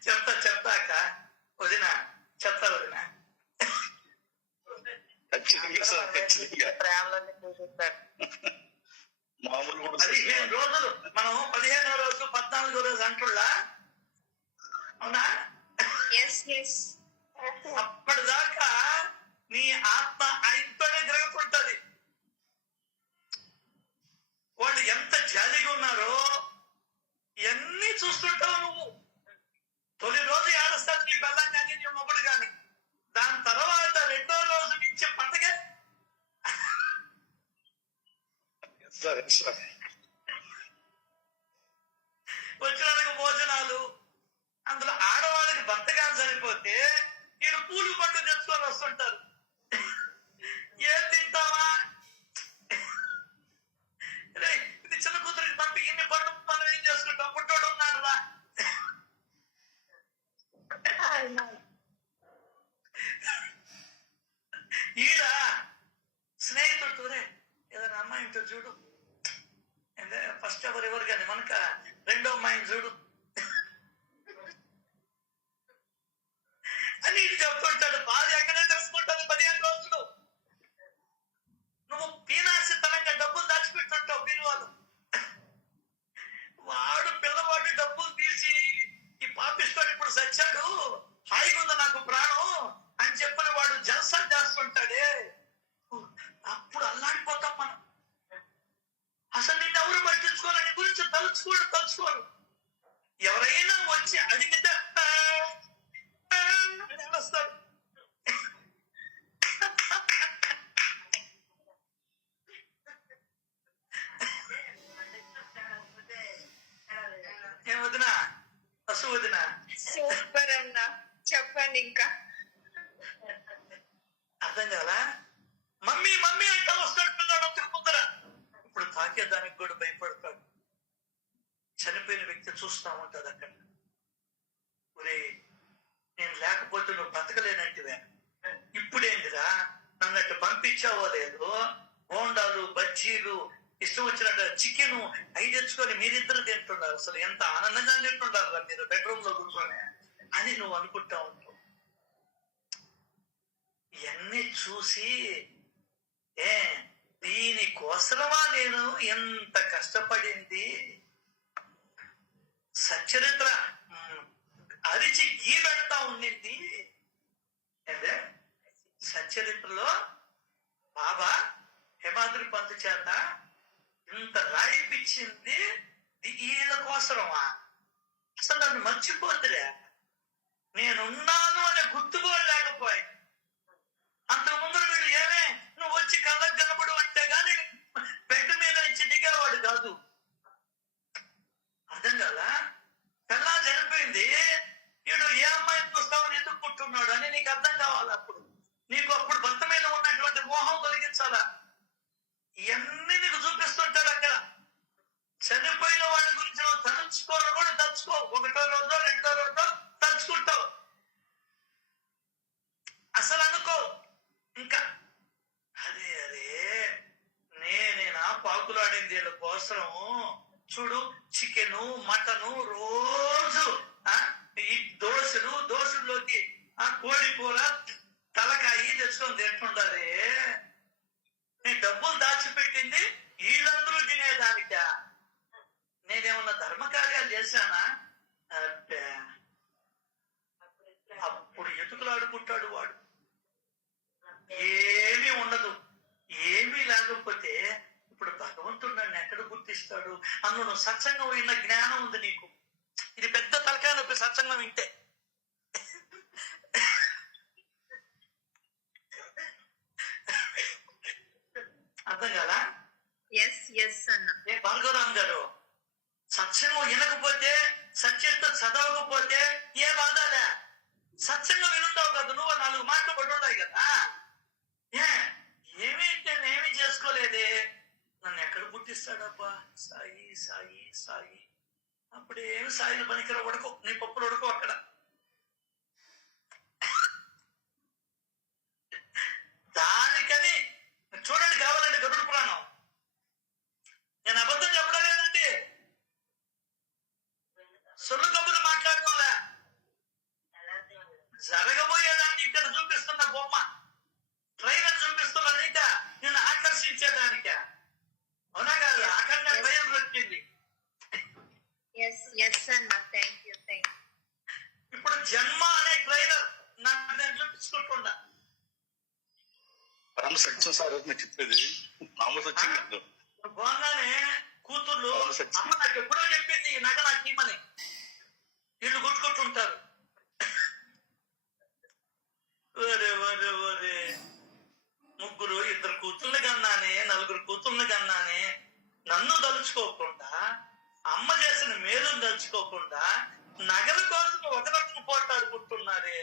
చెప్తాక వదిన, చెప్తా వదిన. ప్రేమలోనే చూపిస్తాడు. 15 రోజులు మనం 15వ రోజు 14వ రోజు అంటున్నా, అవునా? అప్పటిదాకా నీ ఆత్మ ఆయనతోనే తిరుగుతుంటది. వాళ్ళు ఎంత జాలిగా ఉన్నారో ఇవన్నీ చూస్తుంటావు నువ్వు. తొలి రోజు ఏడుస్తాడు నీ పిల్లం కానీ నీ మొగుడు కానీ, దాని తర్వాత 2వ రోజు నుంచి పండగే. వచ్చిన భోజనాలు, చనిపోతే వీళ్ళు పూలు పట్టు తెచ్చుకొని వస్తుంటారు. ఏం తింటావా, ఇది చిన్న కూతురికి పంపి ఇన్ని పండు మనం ఏం చేసుకుంటాం, పుట్టోడు ఉన్నాడు రా. ఈడ స్నేహితుడితోనే ఏదైనా అమ్మాయి ఇంటో చూడు, అంటే ఫస్ట్ ఎవరు కానీ మనక రెండో అమ్మాయిని చూడు అని ఇటు చెప్తుంటాడు. భార్య ఎక్కడే తెలుసుకుంటాను 15 రోజులు. నువ్వు పీనాశితనంగా డబ్బులు దాచిపెట్టుంటావు పీరువాళ్ళు. వాడు పిల్లవాడి డబ్బులు తీసి ఈ పాపిస్తాడు ఇప్పుడు సచ్చాడు, హాయిగా ఉంది నాకు ప్రాణం అని చెప్పని వాడు జల్సా చేస్తుంటాడే. అప్పుడు అల్లాడిపోతాం మనం. అసలు నిన్ను ఎవరు పట్టించుకోరు, నీ గురించి తలుచుకోరు. ఎవరైనా వచ్చి అడిగితే వస్తాడు. ఏం వదినా, పశు వదినా? సూపర్ అన్న, చెప్పండి ఇంకా. అర్థం కదా, మమ్మీ మమ్మీ అంటా వస్తాడు పిల్లాడు తిరుగుతురా. ఇప్పుడు తాకేదానికి కూడా భయపడతాడు. చనిపోయిన వ్యక్తి చూస్తా ఉంటాడు అక్కడ. ఒరే, నేను లేకపోతే నువ్వు బతకలేనంటివే, ఇప్పుడేంటిరా నన్నట్టు పంపించావో లేదు, బోండాలు బజ్జీలు ఇష్టం వచ్చినట్టు చికెన్ అవి తెచ్చుకొని మీరిద్దరు తింటున్నారు. అసలు ఎంత ఆనందంగా తింటుంటారు మీరు బెడ్రూమ్ లో కూర్చొని అని నువ్వు అనుకుంటా ఉంటావు. ఇవన్నీ చూసి దీనికోసమా నేను ఎంత కష్టపడింది, సచ్చరిత్ర అరిచి గీ పెడతా ఉండింది. అంటే సచ్చరిత్రలో బాబా హేమాద్రి పంతు చేత ఇంత రాయిపించింది వీళ్ళ కోసమా? అసలు నన్ను మర్చిపోతులే, నేనున్నాను అనే గుర్తుకోలేకపోయి. అంతకు ముందు వీడు ఏమే నువ్వు వచ్చి కళ్ళకు కనబడు అంటే గాని బెడ్ మీద నుంచి దిగేవాడు కాదు. అర్థం కదా, పిల్ల చనిపోయింది, వీడు ఏ అమ్మాయిని చూస్తామని ఎదుర్కొంటున్నాడు అని నీకు అర్థం కావాలి. అప్పుడు నీకు అప్పుడు భర్త మీద ఉన్నటువంటి మోహం కలిగించాలా. ఇవన్నీ నీకు చూపిస్తుంటాడు అక్కడ. చనిపోయిన వాళ్ళ గురించి నువ్వు తలుచుకోవాలి కూడా తలుచుకో, ఒకటో రోజో రెండో రోజో తలుచుకుంటావు, అసలు అనుకో. ఇంకా అదే నేనేనా పాకులాడింది వీళ్ళ కోసం. చూడు, చికెను మటను రోజు, ఈ దోశల్లోకి కోడి కూర తలకాయి తెచ్చుకొని తింటుండారే. నేను డబ్బులు దాచిపెట్టింది వీళ్ళందరూ తినేదానిక. నేనేమన్నా ధర్మకార్యాలు చేశానా? అప్పుడు ఎతుకులాడుకుంటాడు వాడు. ఏమీ ఉండదు, ఏమీ లేకపోతే ఇప్పుడు భగవంతుడు నన్ను ఎక్కడ గుర్తిస్తాడు? అందులో నువ్వు సత్సంగం విన్న జ్ఞానం ఉంది నీకు. ఇది పెద్ద తలకాయ నొప్పి సత్సంగం వింటే. అర్థం కదా? భార్గవరామ్ గారు, సత్సంగం వినకపోతే, సత్యంతో చదవకపోతే ఏ బాధలే. సత్సంగం వినుంటావు కదా, నువ్వు 4 మాటలు పడి ఉన్నాయి కదా. నేనేమీ చేసుకోలేదే, నన్ను ఎక్కడ పుట్టిస్తాడబ్బా సాయి సాయి సాయి. అప్పుడేమి సాయిలు పనికిరా, ఉడకో నీ పప్పులు ఉడకో అక్కడ. దానికని చూడండి, కావాలండి గరుడ పురాణం. నేను అబద్ధం చెప్పడం లేదండి, సొల్లు కబులు మాట్లాడుకోలే. జరగబోయేదాన్ని ఇక్కడ చూపిస్తున్న బొమ్మ, ట్రైలర్ చూపిస్తున్నది ఇక నిన్ను ఆకర్షించేదానిక. అవునా కాదు? అక్కడ భయం వచ్చింది. ఇప్పుడు జన్మ అనే ట్రైలర్ నాకు నేను చూపించుకుంటున్నా. సత్యం సార్ చెప్పేది మామూలు సత్యం కాదు. బాగానే కూతుర్లు అమ్మ నాకు ఎప్పుడో చెప్పింది ఈ నగ నాకు ఇమ్మని, వీళ్ళు కొట్టుకుంటుంటారు. ఒరే 2 కూతుర్లు కన్నానే, 4 కూతుర్లు కన్నానే, నన్ను తలుచుకోకుండా, అమ్మ చేసిన మేలును తలుచుకోకుండా నగల కోసం ఒకరొకరు పోట్లాడుకుంటున్నారే.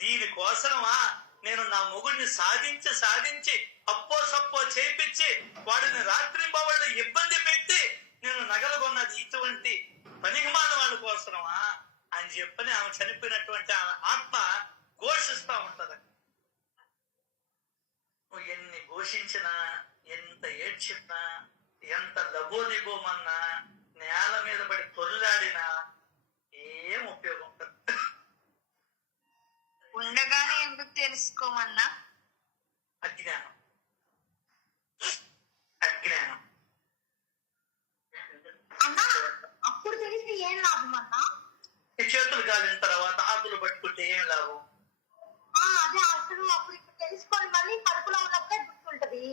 దీనికోసమా నేను నా మొగుడిని సాధించి అప్పో సప్పో చేపించి వాడిని రాత్రింబవళ్ళు ఇబ్బంది పెట్టి నేను నగలు కొన్నది ఇటువంటి పనికిమాల వాళ్ళ కోసమా అని చెప్పని ఆమె చనిపోయినటువంటి ఆమె ఆత్మ ఘోషిస్తా ఉంటది. నువ్వు ఎన్ని ఘోషించినా, ఎంత ఏడ్చినా, ఎంత లబోదిబోమన్నా, నేల మీద పడి పొరులాడినా ఏం ఉపయోగం ఉండదు. ఉండగానే ఎందుకు తెలుసుకోమన్నా? అజ్ఞానం. అజ్ఞానం. అన్నా అప్పుడు తెలిసి ఏం లాభం అన్నా? ఈ చేతులు కాలిన తర్వాత ఆకులు పట్టుకుంటే ఏం లాభం? అదే అసలు అప్పుడు ఇప్పుడు తెలుసుకొని మళ్ళీ కడుపులో ఉన్నప్పుడే గుర్తుంటది,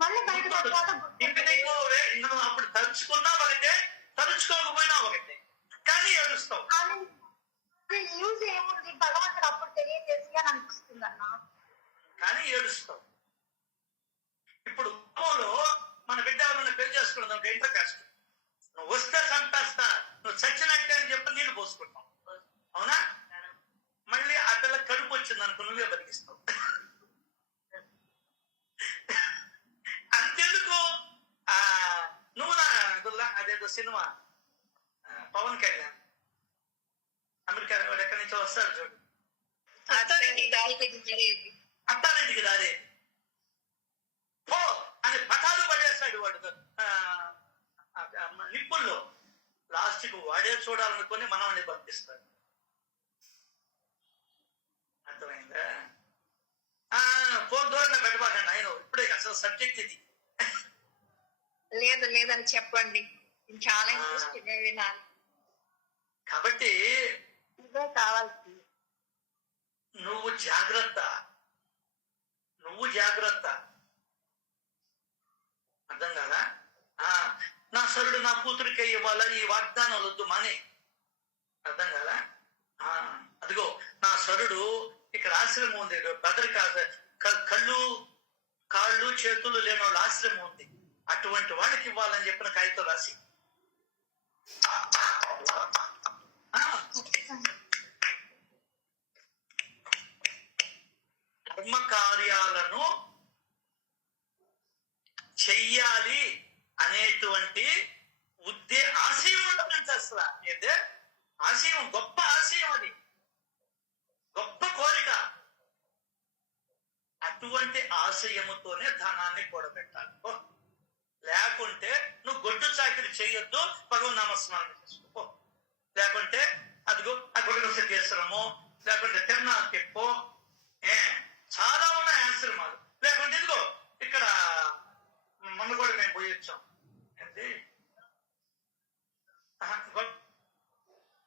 మళ్ళీ బయట తర్వాత ఇంకా నీకు నువ్వు అప్పుడు తలుచుకున్నా ఒకటే, తలుచుకోకపోయినా ఒకటే, కానీ ఏడుస్తావు. న్యూస్ ఏముంది, భగవంతుడు అప్పుడు తెలియజేసి అని అనిపిస్తుంది అన్న. కానీ ఏడుస్తావు. ఇప్పుడు కుటుంబంలో మన బిడ్డ ఎవరైనా పెళ్లి చేసుకున్నాం, ఇంటర్ కాస్ట్, నువ్వు వస్తే చంపేస్తా, నువ్వు చచ్చినట్టే అని చెప్పి నీళ్ళు పోసుకుంటావు. అవునా? మళ్ళీ ఆ పిల్ల కడుపు వచ్చింది అనుకో, నువ్వే బతికిస్తావు. అంతెందుకు నువ్వు అదేదో సినిమా పవన్ కళ్యాణ్ అమెరికా ఎక్కడి నుంచో వస్తాడు చూడు, అత్తారింటికి దారే పో అని పటాలు పడేస్తాడు వాడు నిప్పుల్లో. లాస్ట్ కు వాడే చూడాలనుకుని మనల్ని పంపిస్తాడు. అర్థమైందా? ఫోన్ దూరంగా పెట్టబాకండి ఆయన, ఇప్పుడే అసలు సబ్జెక్ట్ ఇది. లేదని చెప్పండి, చాలా ఇంట్రెస్టింగ్ వినాలి. కాబట్టి ఇదే కావాల్సింది. నువ్వు జాగ్రత్త. అర్థం కదా? నా సరుడు నా కూతురికి ఇవ్వాలా, ఈ వాగ్దానాలు వద్దు మానే. అర్థం కదా? అదిగో నా సరుడు ఇక్కడ ఆశ్రమం ఉంది, కళ్ళు కాళ్ళు చేతులు లేని వాళ్ళ ఆశ్రమం ఉంది, అటువంటి వాళ్ళకి ఇవ్వాలని చెప్పిన కాగితం రాసి. కర్మ కార్యాలను చెయ్యాలి అనేటువంటి ఆశయం ఉండదంట. అసలు అయితే ఆశయం, గొప్ప ఆశయం, అది గొప్ప కోరిక. అటువంటి ఆశయముతోనే ధనాన్ని కూడబెట్టాలి. లేకుంటే నువ్వు గొడ్డు చాకరీ చేయొద్దు, భగవన్ నామస్మరణ చేసుకో. లేకుంటే అదిగో ఆ గొడ్డు సిద్ధేశ్వరము, లేకుంటే తిరునాళ్ళు చెప్పు, చాలా ఉన్నాయి ఆశ్రమాలు. లేకుంటే ఇదిగో ఇక్కడ మొన్న కూడా మేము పోయి వచ్చాం, ఏంటి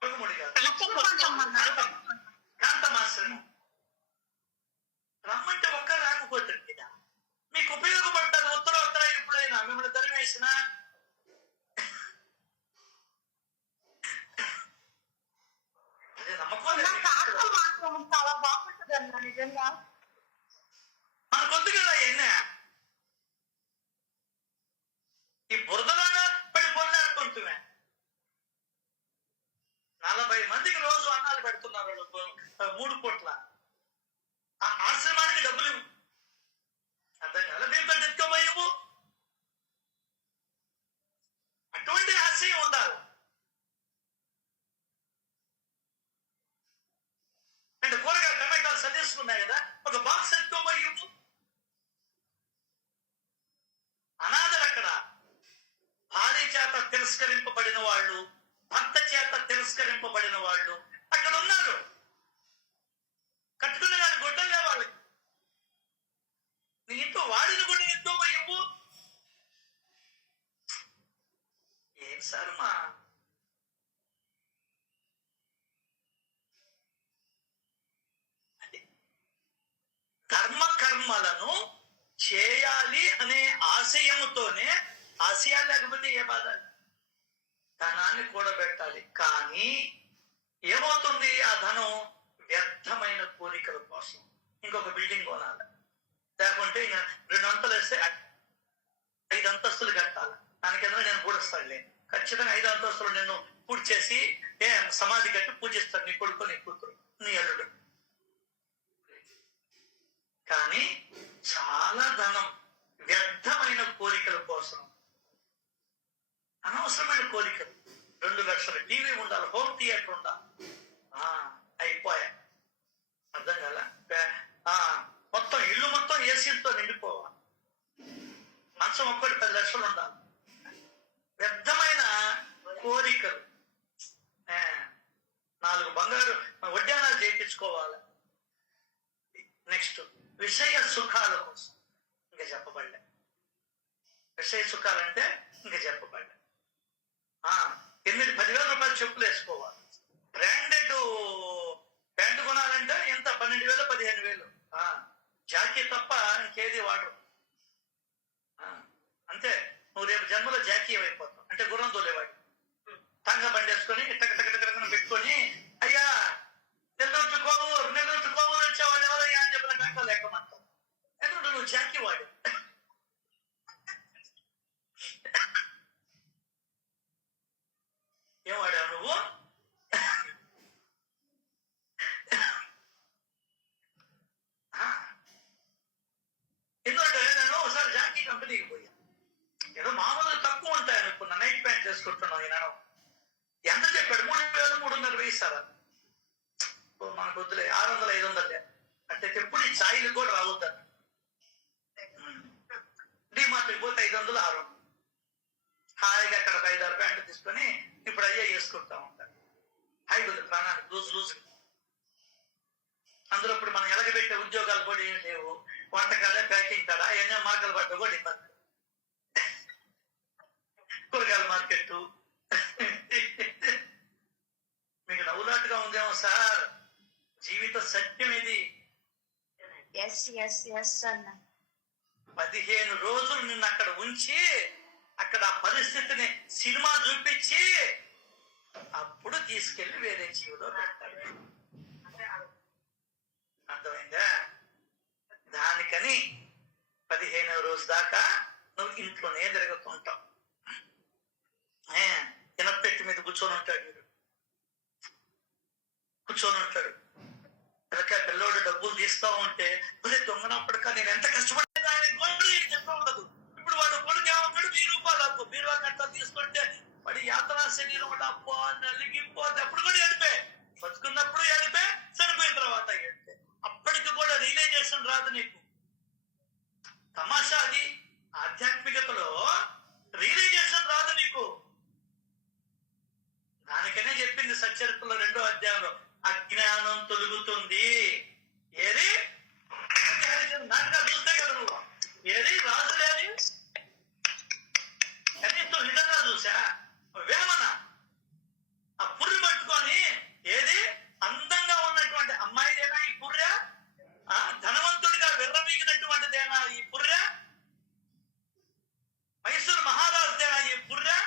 గొడ్డముడి కాదు, కాంతమాశ్రమం. రమ్మంటే ఒక్క రాకపోతుంది. మీకు ఉపయోగపడుతుంది ఉత్తర ఎప్పుడైనా మిమ్మల్ని తరిమేసిన. అదే నమ్మకం చాలా బాగుంటుంది అన్న, నిజంగా. మనకొద్దు కదా ఎన్న ఈ బురదలాగా పడి పొందాడుకుంటున్నా. 40 మందికి రోజు అన్నాలు పెడుతున్నారు 3 పూట్ల. ఆ ఆశ్రమానికి డబ్బులు అర్థం కదా? దీంతో ఎత్తుకోబోయేవు. అటువంటి ఆశయం ఉండాలి. అంటే కూరగాయలు టమాటాలు సర్దేసుకున్నాయి కదా, ఒక బాక్స్ ఎత్తుకోబోయేవు. అనాథలు అక్కడ భార్య చేత తిరస్కరింపబడిన వాళ్ళు, భర్త చేత తిరస్కరింపబడిన వాళ్ళు అక్కడ ఉన్నారు. కట్టుకునే దాని గొడ్డలే వాళ్ళకి. నీ ఇంట్లో వాడిని కూడా ఎత్తుకోబోయేవు. ఏం సార్ మా కర్మలను చేయాలి అనే ఆశయముతోనే, ఆశయాలు లేకపోతే ఏ బాధ, ధనాన్ని కూడబెట్టాలి. కానీ ఏమవుతుంది? ఆ ధనం వ్యర్థమైన కోరికల కోసం ఇంకొక బిల్డింగ్ కొనాలి, లేకుంటే 2 అంతలు వేస్తే 5 అంతస్తులు కట్టాలి. దానికి ఏదైనా నేను పూడుస్తానులే, ఖచ్చితంగా 5 అంతస్తులు నిన్ను పూజ చేసి సమాధి కట్టి పూజిస్తారు నీ కొడుకు నీ కూతురు నీ అల్లుడు. కానీ చాలా ధనం వ్యర్థమైన కోరికల కోసం, అనవసరమైన కోరికలు. 2 లక్షల టీవీ ఉండాలి, హోమ్ థియేటర్ ఉండాలి, అయిపోయా. అర్థం కాల. మొత్తం ఇల్లు మొత్తం ఏసీలతో నిండిపోవాలి, మంచం ఒక్కటి 10 లక్షలు ఉండాలి. వ్యర్థమైన కోరికలు. 4 బంగారు వడ్డానాలు చేయించుకోవాలి. నెక్స్ట్ విషయ సుఖాల కోసం ఇంకా చెప్పబడ్డా. విషయ సుఖాలంటే ఇంకా చెప్పబడ్డా. 10,000 రూపాయలు చెప్పులు వేసుకోవాలి. బ్రాండెడ్ ప్యాంటు కొనాలంటే ఎంత? 12,000 15,000. జాకీ తప్ప ఇంకేది వాడు. అంతే. నువ్వు రేపు జన్మలో జాకీ అయిపోతావు. అంటే గుర్రం తోలేవాడు తంగ బండి వేసుకొని టక్కన పెట్టుకొని, అయ్యా నెల్లూరు కోవూరు వచ్చేవాళ్ళు ఎవరయ్యా అని చెప్పిన కనుక లెక్కమంటావు. ఎందుకంటే నువ్వు జాకీ వాడు. ఏం వాడావు నువ్వు? ఎందుకంటే నేను ఒకసారి జాకీ కంపెనీకి పోయా. ఏదో మామూలుగా తక్కువ ఉంటాయి అనుకున్నా. నైట్ ప్యాంట్ వేసుకుంటున్నావు. నేను ఎంత చెప్పాడు? 3,000 3,500 సార్. మనకు వద్దులే, 600 500 అంటే ఎప్పుడు ఈ ఛాయలు కూడా రావద్దాను. డిమార్ట్కి పోతే 500 600. హాయిగా అక్కడ 5-6 ప్యాంట్లు తీసుకొని ఇప్పుడు అయ్యే వేసుకుంటా ఉంటాను. హాయిగా ఉంది ప్రాణానికి, లూజ్. అందులో ఇప్పుడు మనం ఎలగబెట్టే ఉద్యోగాలు కూడా ఏం లేవు. వంటకాలే, ప్యాకింగ్ కాడ ఎన్నో మార్కలు పడ్డా కూడా ఇబ్బంది. కూరగాయల మార్కెట్. మీకు నవ్వులాటుగా ఉందేమో సార్, జీవిత సత్యం ఇది. అన్న 15 రోజులు నిన్ను అక్కడ ఉంచి, అక్కడ ఆ పరిస్థితిని సినిమా చూపించి, అప్పుడు తీసుకెళ్లి వేరే జీవిలో పెట్టాలి. అర్థమైందా? దానికని 15వ రోజు దాకా నువ్వు ఇంట్లోనే తిరుగుతుంటావు. ఇనపెట్టి మీద కూర్చొని ఉంటాడు. పిల్లోడు డబ్బులు తీస్తా ఉంటే, దొంగనప్పటికా నేను ఎంత కష్టపడ్డా ఉండదు. ఇప్పుడు వాడు కొడుకు ఏమంటాడు? 1000 రూపాయలు బీరువా కట్టలు తీసుకుంటే వాడి యాత్రా శరీరం అబ్బా నలిగిపోతే అప్పుడు కూడా ఏడిపే. బతుకున్నప్పుడు ఏడిపే, చనిపోయిన తర్వాత ఏడిపే. అప్పటికి కూడా రియలైజేషన్ రాదు నీకు. తమాషా అది. ఆధ్యాత్మికతలో రియలైజేషన్ రాదు నీకు. దానికనే చెప్పింది సచ్చరిత్రలో 2వ అధ్యాయంలో, అజ్ఞానం తొలుగుతుంది. ఏది? నాటకాలు చూస్తే కదా నువ్వు. ఏది రాజులేది? కనీసం నిజంగా చూసా వేమన ఆ పుర్రి పట్టుకొని, ఏది అందంగా ఉన్నటువంటి అమ్మాయిదేనా ఈ పుర్రె? ధనవంతుడిగా విర్రవీగినటువంటిదేనా ఈ పుర్రె? మైసూరు మహారాజుదేనా ఈ పుర్రె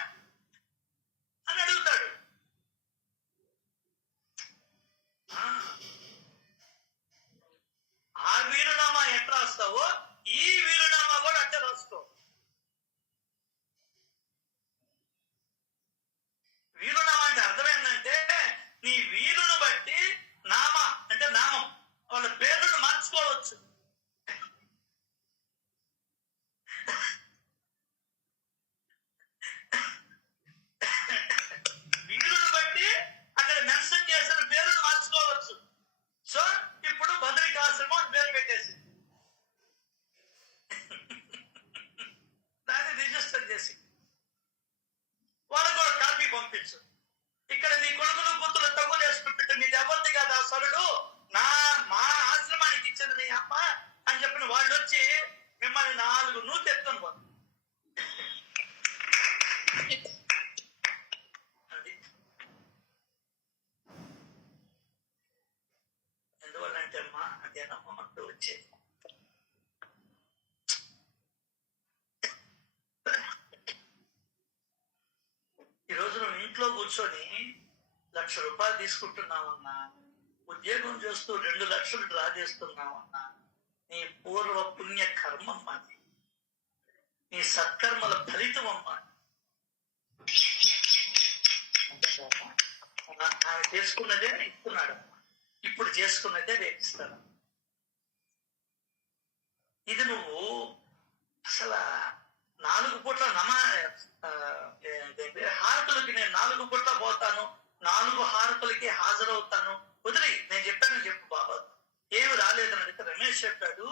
అని అడుగుతాడు. ఆ వీరునామా ఎట్లా రాస్తావో ఈ వీరునామా కూడా అట్టే రాసుకో. వీరునామా అంటే అర్థం ఏంటంటే, నీ వీరును బట్టి నామం వాళ్ళ పేర్లను మార్చుకోవచ్చు. వీరును బట్టి అక్కడ మెన్షన్ చేసిన పేరును మార్చుకోవచ్చు. సో ఇప్పుడు బద్రికాశ్రమం అని పేరు పెట్టేసి దాన్ని రిజిస్టర్ చేసి వాళ్ళకు కూడా కాపీ పంపించు. ఇక్కడ నీ కొడుకులు కూతురు తగులు వేసుకుంటుంటే నీది ఎవరిది కాదు ఆ సరుడు, మా ఆశ్రమానికి ఇచ్చింది నీ అమ్మ అని చెప్పిన వాళ్ళు వచ్చి మిమ్మల్ని 4 నూతి ఎత్తుకొని పోతారు. అది ఎందువల్లంటే అమ్మా అదేనమ్మా అంటూ వచ్చేది. ఈ రోజు నువ్వు ఇంట్లో కూర్చొని 1,00,000 రూపాయలు తీసుకుంటున్నావన్నా, ఉద్యోగం చేస్తూ 2 లక్షలు డ్రా చేస్తున్నావన్నా, నీ పూర్వ పుణ్య కర్మం అది, నీ సత్కర్మల ఫలితం అమ్మా. ఆమె చేసుకున్నదే ఇస్తున్నాడు, ఇప్పుడు చేసుకున్నదే రేపిస్తాడు. ఇది నువ్వు అసలు 4 పూట్ల హారతులకి నేను 4 పూట్ల పోతాను, 4 హారతులకి హాజరవుతాను, వదిలి నేను చెప్పానని చెప్పు బాబా. ఏమి రాలేదని అడిగితే రమేష్ చెప్పాడు,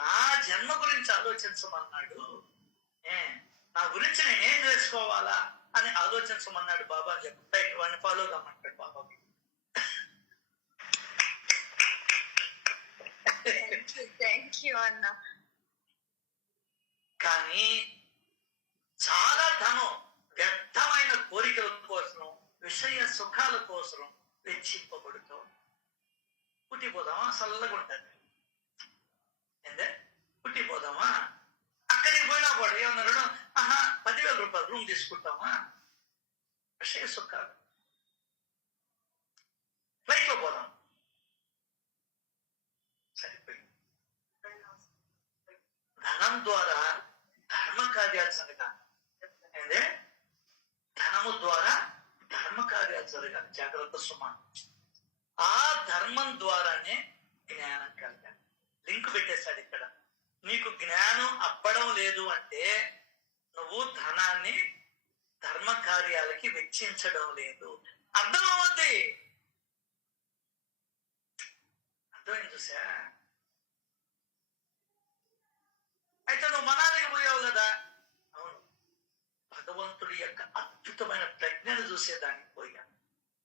నా జన్మ గురించి ఆలోచించమన్నాడు, నా గురించి నేనేం చేసుకోవాలా అని ఆలోచించమన్నాడు బాబా అని చెప్పి వాడిని ఫాలో కమ్మంటాడు బాబాకి. థ్యాంక్ యూ అన్న. కానీ చాలా ధనం వ్యర్థమైన కోరికల కోసం, విషయ సుఖాల కోసం వెచ్చింపబడుతూ పుట్టిపోదామా, చల్లగా ఉంటుంది ఏందే పుట్టిపోదామా. అక్కడికి పోయినా కూడా ఏమన్నాడు, 10,000 రూపాయలు రూమ్ తీసుకుంటామా, విషయ సుఖాలు. ఫ్లైట్ లో పోదాం, సరిపోయింది. ధనం ద్వారా ధర్మ కార్యాలు జరగాలి. ఏందే ధనము ద్వారా ధర్మ కార్యాలు జరగాలి. జాగ్రత్త సుమా. ఆ ధర్మం ద్వారానే జ్ఞానం కలగాలి. లింక్ పెట్టేశాడు ఇక్కడ. నీకు జ్ఞానం అబ్బడం లేదు అంటే నువ్వు ధనాన్ని ధర్మ కార్యాలకి వెచ్చించడం లేదు. అర్థం అవుద్ది. అర్థమైంది చూసా. అయితే నువ్వు మనాలికి పోయావు కదా. అవును, భగవంతుడి యొక్క అద్భుతమైన ప్రజ్ఞను చూసేదానికి పోయా.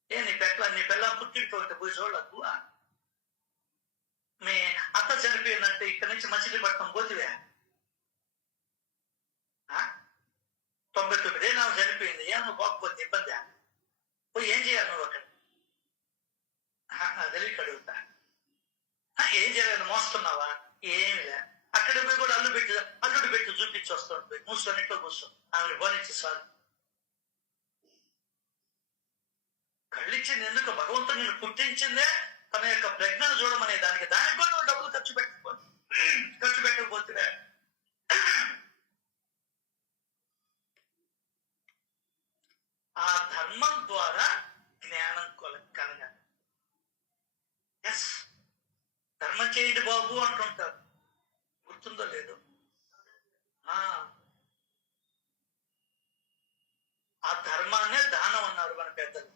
నీ పిల్ల పుట్టింటూ పోయి చూడకు. మీ అత్త చనిపోయిందంటే ఇక్కడ నుంచి మచిలీపట్నం పోతివే. 99 ఏళ్ళు ఆమె చనిపోయింది. నువ్వు పోకపోతే ఇబ్బంది. పోయి ఏం చేయాలి నువ్వు అక్కడ? తెలియక అడుగుతా. ఏం చేయాలి? మోస్తున్నావా? ఏమి లే. అక్కడ పోయి కూడా అల్లుడు పెట్టి చూపించి వస్తాడు. పోయి మూసుకొని ఇంట్లో కూర్చో, ఆమె బోనిచ్చి సార్. కళ్ళిచ్చింది ఎందుకు? భగవంతుడు నేను పుట్టించిందే తన యొక్క ప్రజ్ఞను చూడమనే దానికి. దానికి కూడా నువ్వు డబ్బులు ఖర్చు పెట్టకపోతే ఆ ధర్మం ద్వారా జ్ఞానం కలగాలి. ఎస్, ధర్మం చేయండి బాబు అంటుంటారు, గుర్తుందో లేదు? ఆ ధర్మాన్నే దానం అన్నారు మన పెద్దలు.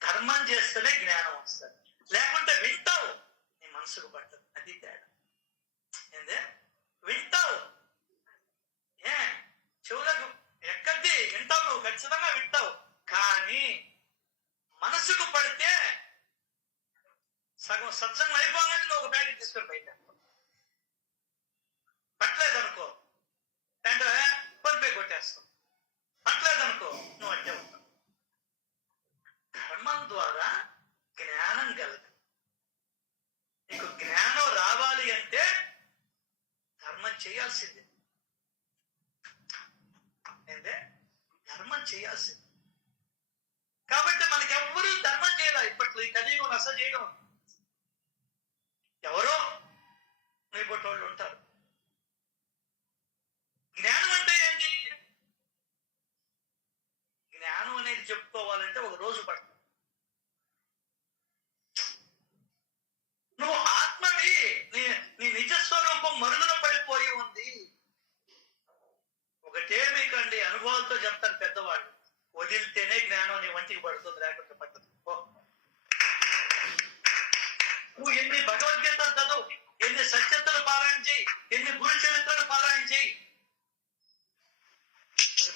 ధర్మం చేస్తేనే జ్ఞానం వస్తుంది, లేకుంటే వింటావు, నీ మనసుకు పట్టదు. అది తేడా. ఏందే వింటావు, చెవులకు ఎక్కద్ది, వింటావు, నువ్వు ఖచ్చితంగా వింటావు. కానీ మనసుకు పడితే సగం సత్సంగం అయిపోగానే నువ్వు ఒక ప్యాకెట్ తీసుకొని బయట పట్టలేదనుకో అంటే పనిపై కొట్టేస్తావు. పట్టలేదనుకో నువ్వు అంటే ఉంటావు. ధర్మం ద్వారా జ్ఞానం కలదు. నీకు జ్ఞానం రావాలి అంటే ధర్మం చేయాల్సిందే. ఏంటే ధర్మం చేయాల్సింది. కాబట్టి మనకి ఎవ్వరూ ధర్మం చేయాలి. ఇప్పట్లో ఈ కలియుగం అసలు చేయడం ఎవరో నీ పుట్టోళ్ళు ఉంటారు. జ్ఞానం అంటే ఏంటి? జ్ఞానం అనేది చెప్పుకోవాలంటే ఒక రోజు పడుతుంది. నువ్వు ఆత్మవి, నీ నిజస్వరూపం మరుగున పడిపోయి ఉంది. ఒకటే మీకండి అనుభవాలతో చెప్తారు పెద్దవాళ్ళు, వదిలితేనే జ్ఞానం నీ వంటికి పడుతుంది, లేకపోతే పట్టదు. నువ్వు ఎన్ని భగవద్గీతలు చదువు, ఎన్ని సత్యతలు పారాయణ చేయి, ఎన్ని గురు చరిత్రలు పారాయణ చేయి.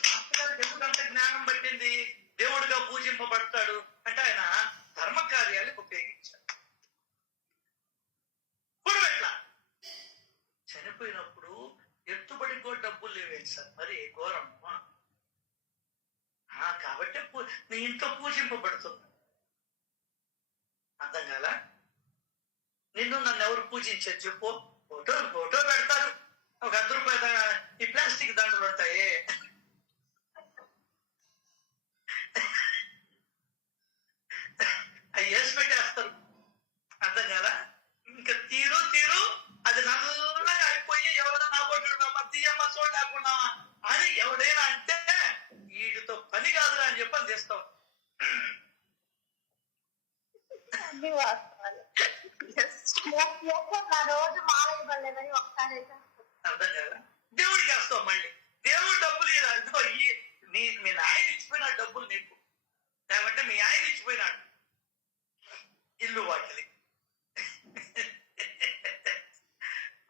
మాస్టర్ ఎందుకంటే జ్ఞానం పట్టింది, దేవుడిగా పూజింపబడతాడు అంటే ఆయన ధర్మ కార్యాలకు ఉపయోగించాడు. ఇప్పుడు ఎట్లా చనిపోయినప్పుడు ఎత్తుబడి కూడా డబ్బులు లేవేంటి సార్? మరి ఘోరం. కాబట్టి నీ ఇంట్లో పూజింపబడుతుంది. అర్థం కాల? నిన్ను నన్ను ఎవరు పూజించారు చెప్పు? ఫోటో పెడతారు, ఒక 10 రూపాయల ఈ ప్లాస్టిక్ దండలు ఉంటాయి, అవి వేసి పెట్టేస్తారు. అర్థం కాదా? ఇంకా తీరు అది నల్లగా అయిపోయి ఎవరైనా నా కొట్టు తీయమ్మ చూడలేకున్నావా అని ఎవడైనా అంటే ఈ అన్ని వాస్తవాలు. నా రోజు మాల ఇవ్వలేదని ఒకసారి అయితే అర్థం కదా? దేవుడికి వేస్తావు మళ్ళీ. దేవుడు డబ్బులు ఇలా ఇదిగో మీ నాయన ఇచ్చిపోయినాడు డబ్బులు నీకు, లేకపోతే మీ ఆయన ఇచ్చిపోయినాడు ఇల్లు వాకిలి,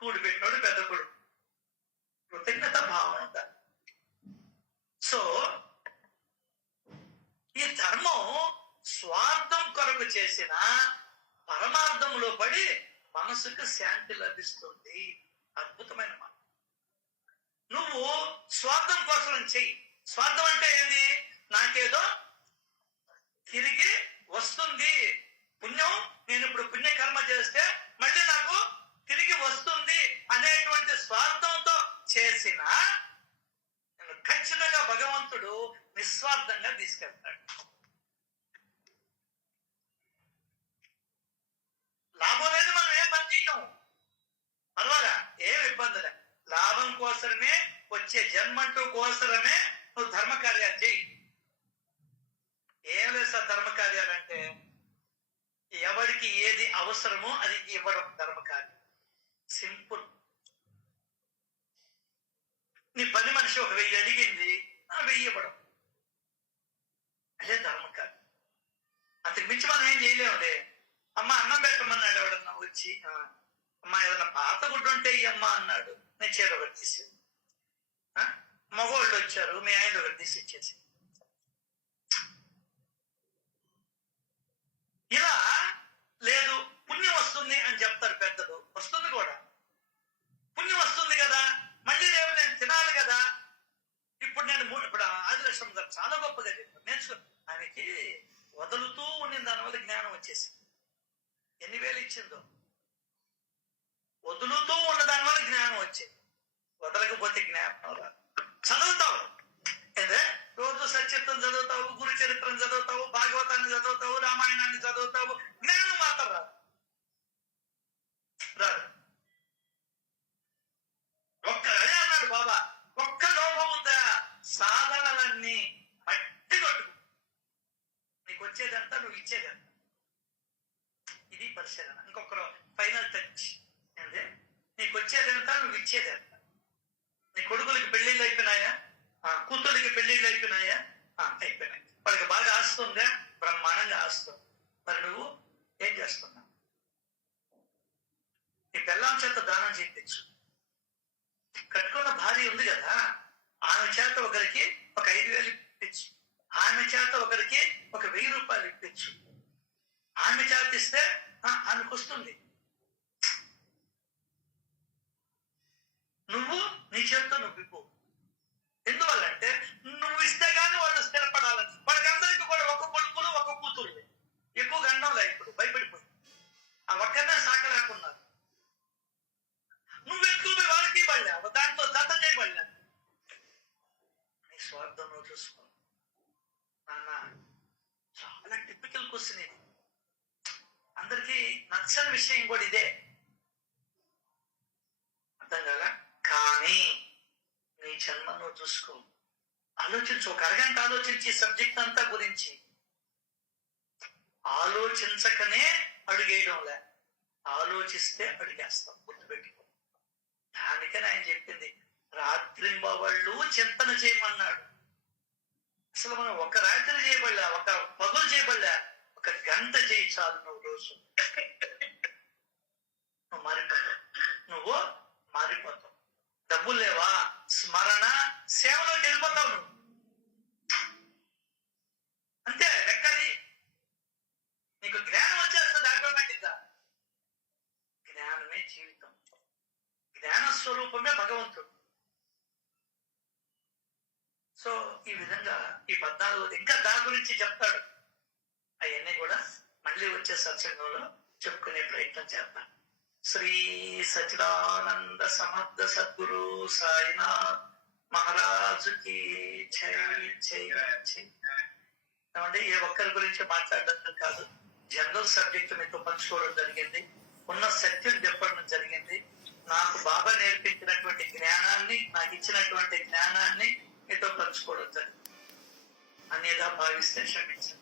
కూడి పెట్టినోడు పెద్ద కొడుకు, కృతజ్ఞత భావం అంట. సో ఈ ధర్మం స్వార్థం కొరకు చేసిన పరమార్థంలో పడి మనసుకు శాంతి లభిస్తుంది. అద్భుతమైన మాట. నువ్వు స్వార్థం కోసం చెయ్యి. స్వార్థం అంటే ఏంది? నాకేదో తిరిగి వస్తుంది పుణ్యం, నేను ఇప్పుడు పుణ్యకర్మ చేస్తే మళ్ళీ నాకు తిరిగి వస్తుంది అనేటువంటి స్వార్థంతో చేసిన ఖచ్చితంగా భగవంతుడు నిస్వార్థంగా తీసుకెళ్తాడు. లాభం లేదు, మనం ఏ పని చేయటం పర్వాలా, ఏం ఇబ్బంది లే. లాభం కోసమే వచ్చే జన్మంటూ కోసమే నువ్వు ధర్మ కార్యాలు చెయ్యి. ఏం లేదు సార్ ధర్మ కార్యాలు అంటే, ఎవరికి ఏది అవసరమో అది ఇవ్వడం ధర్మ కార్యం. సింపుల్. నీ పని మనిషి ఒక 1000 అడిగింది, 1000 ఇవ్వడం, అదే ధర్మ కార్యం. అంతకు మించి మనం ఏం చేయలేములే. అమ్మ అన్నం పెట్టమన్నాడు ఎవడన్నా వచ్చి, అమ్మ ఏదైనా పాత గుడ్డు ఉంటే ఇయ్యమ్మ అన్నాడు, నేను చీర ఒకటి తీసేది. మగవాళ్ళు వచ్చారు, మీ ఆయన ఒకటి తీసి ఇచ్చేసి. ఇలా లేదు, పుణ్యం వస్తుంది అని చెప్తారు పెద్దలు. వస్తుంది కూడా, పుణ్యం వస్తుంది కదా, మళ్ళీ రేపు నేను తినాలి కదా. ఇప్పుడు ఆదిలక్ష్మి గారు చాలా గొప్పగా చెప్పారు. నేర్చుకో. ఆమెకి వదులుతూ ఉండిన దానివల్ల జ్ఞానం వచ్చేసింది. ఎన్ని వేలు ఇచ్చిందో, వదులుతూ ఉన్న దాని వల్ల జ్ఞానం వచ్చింది. వదలకపోతే జ్ఞానం రాదు. చదువుతావు అదే, రోజు సచిత్రం చదువుతావు, గురు చరిత్రం చదువుతావు, భాగవతాన్ని చదువుతావు, రామాయణాన్ని చదువుతావు, జ్ఞానం మాత్రం రాదు. రాదు. అదే అన్నాడు బాబా, ఒక్క లోపం ఉందా, సాధనలన్నీ మట్టి కొట్టుకు, నీకు వచ్చేదంతా నువ్వు ఇచ్చేదంతా. ఇది పరిశీలన. ఇంకొకరు ఫైనల్ టచ్ ఏంటి? నీకు వచ్చేదంతా నువ్వు ఇచ్చేదంతా. నీ కొడుకులకి పెళ్లిళ్ళు అయిపోయినాయా? కూతురికి పెళ్లిళ్ళు అయిపోయినాయా? అయిపోయినాయి. వాళ్ళకి బాగా ఆస్తుందా? బ్రహ్మాండంగా ఆస్తుంది. మరి నువ్వు ఏం చేస్తున్నావు? నీ పెళ్ళాం చేత దానం చేయించు. కట్టుకున్న భార్య ఉంది కదా, ఆమె చేత ఒకరికి ఒక 5000 ఇప్పించు. ఆమె చేత ఒకరికి ఒక 1000 రూపాయలు ఇప్పించు. ఆమె చేత ఇస్తే ఆమెకు వస్తుంది. నువ్వు నీ చేతితో నువ్వు ఇవ్వు. ఎందువల్లంటే నువ్వు ఇస్తే గానీ వాళ్ళు స్థిరపడాలని. వాళ్ళకందరికీ కూడా ఒక కొడుకులు ఒక కూతురు. ఎక్కువ గండంలే ఇప్పుడు, భయపడిపోయి ఆ ఒక్కనే సాకలేకున్నారు. నువ్వు ఎక్కువ వాళ్ళకి పడలేవు, దాంతో జత చేయబడలేదు. నీ స్వార్థం నువ్వు చూసుకో నాన్న. చాలా టిపికల్ క్వశ్చన్ ఇది. అందరికీ నచ్చని విషయం కూడా ఇదే. అర్థం కదా? కానీ నీ జన్మ నువ్వు చూసుకో. ఆలోచించు. ఒక అరగంట ఆలోచించి సబ్జెక్ట్ అంతా గురించి. ఆలోచించకనే అడుగేయడంలే, ఆలోచిస్తే అడిగేస్తాం. గుర్తుపెట్టుకో. దానికని ఆయన చెప్పింది రాత్రింబవళ్ళు చింతన చేయమన్నాడు. అసలు మనం ఒక రాత్రి చేయబడలే, ఒక పగులు చేయబడలే, ఒక గంట చేయి చాలు. నువ్వు రోజు నువ్వు మారిపోతావు. డబ్బులు లేవా? స్మరణ సేవలోకి వెళ్ళిపోతావు నువ్వు. అంతే లెక్కది. నీకు జ్ఞానం వచ్చేస్తుంది ఆటోమేటిక్ గా. జ్ఞానమే జీవితం. జ్ఞాన స్వరూపమే భగవంతుడు. సో ఈ విధంగా ఈ 14 ఇంకా దాని గురించి చెప్తాడు. అవన్నీ కూడా మళ్ళీ వచ్చే సత్సంగంలో చెప్పుకునే ప్రయత్నం చేద్దాం. శ్రీ సచిదానంద సమర్థ సద్గురు సాయినాథ్ మహారాజుకి జై జై జై. ఏమంటే ఏ ఒక్కరి గురించి మాట్లాడడం కాదు, జనరల్ సబ్జెక్ట్ మీతో పంచుకోవడం జరిగింది. ఉన్న సత్యం చెప్పడం జరిగింది. నాకు బాబా నేర్పించినటువంటి జ్ఞానాన్ని, నాకు ఇచ్చినటువంటి జ్ఞానాన్ని మీతో పంచుకోవడం జరిగింది. అనేదా భావిస్తే క్షమించండి.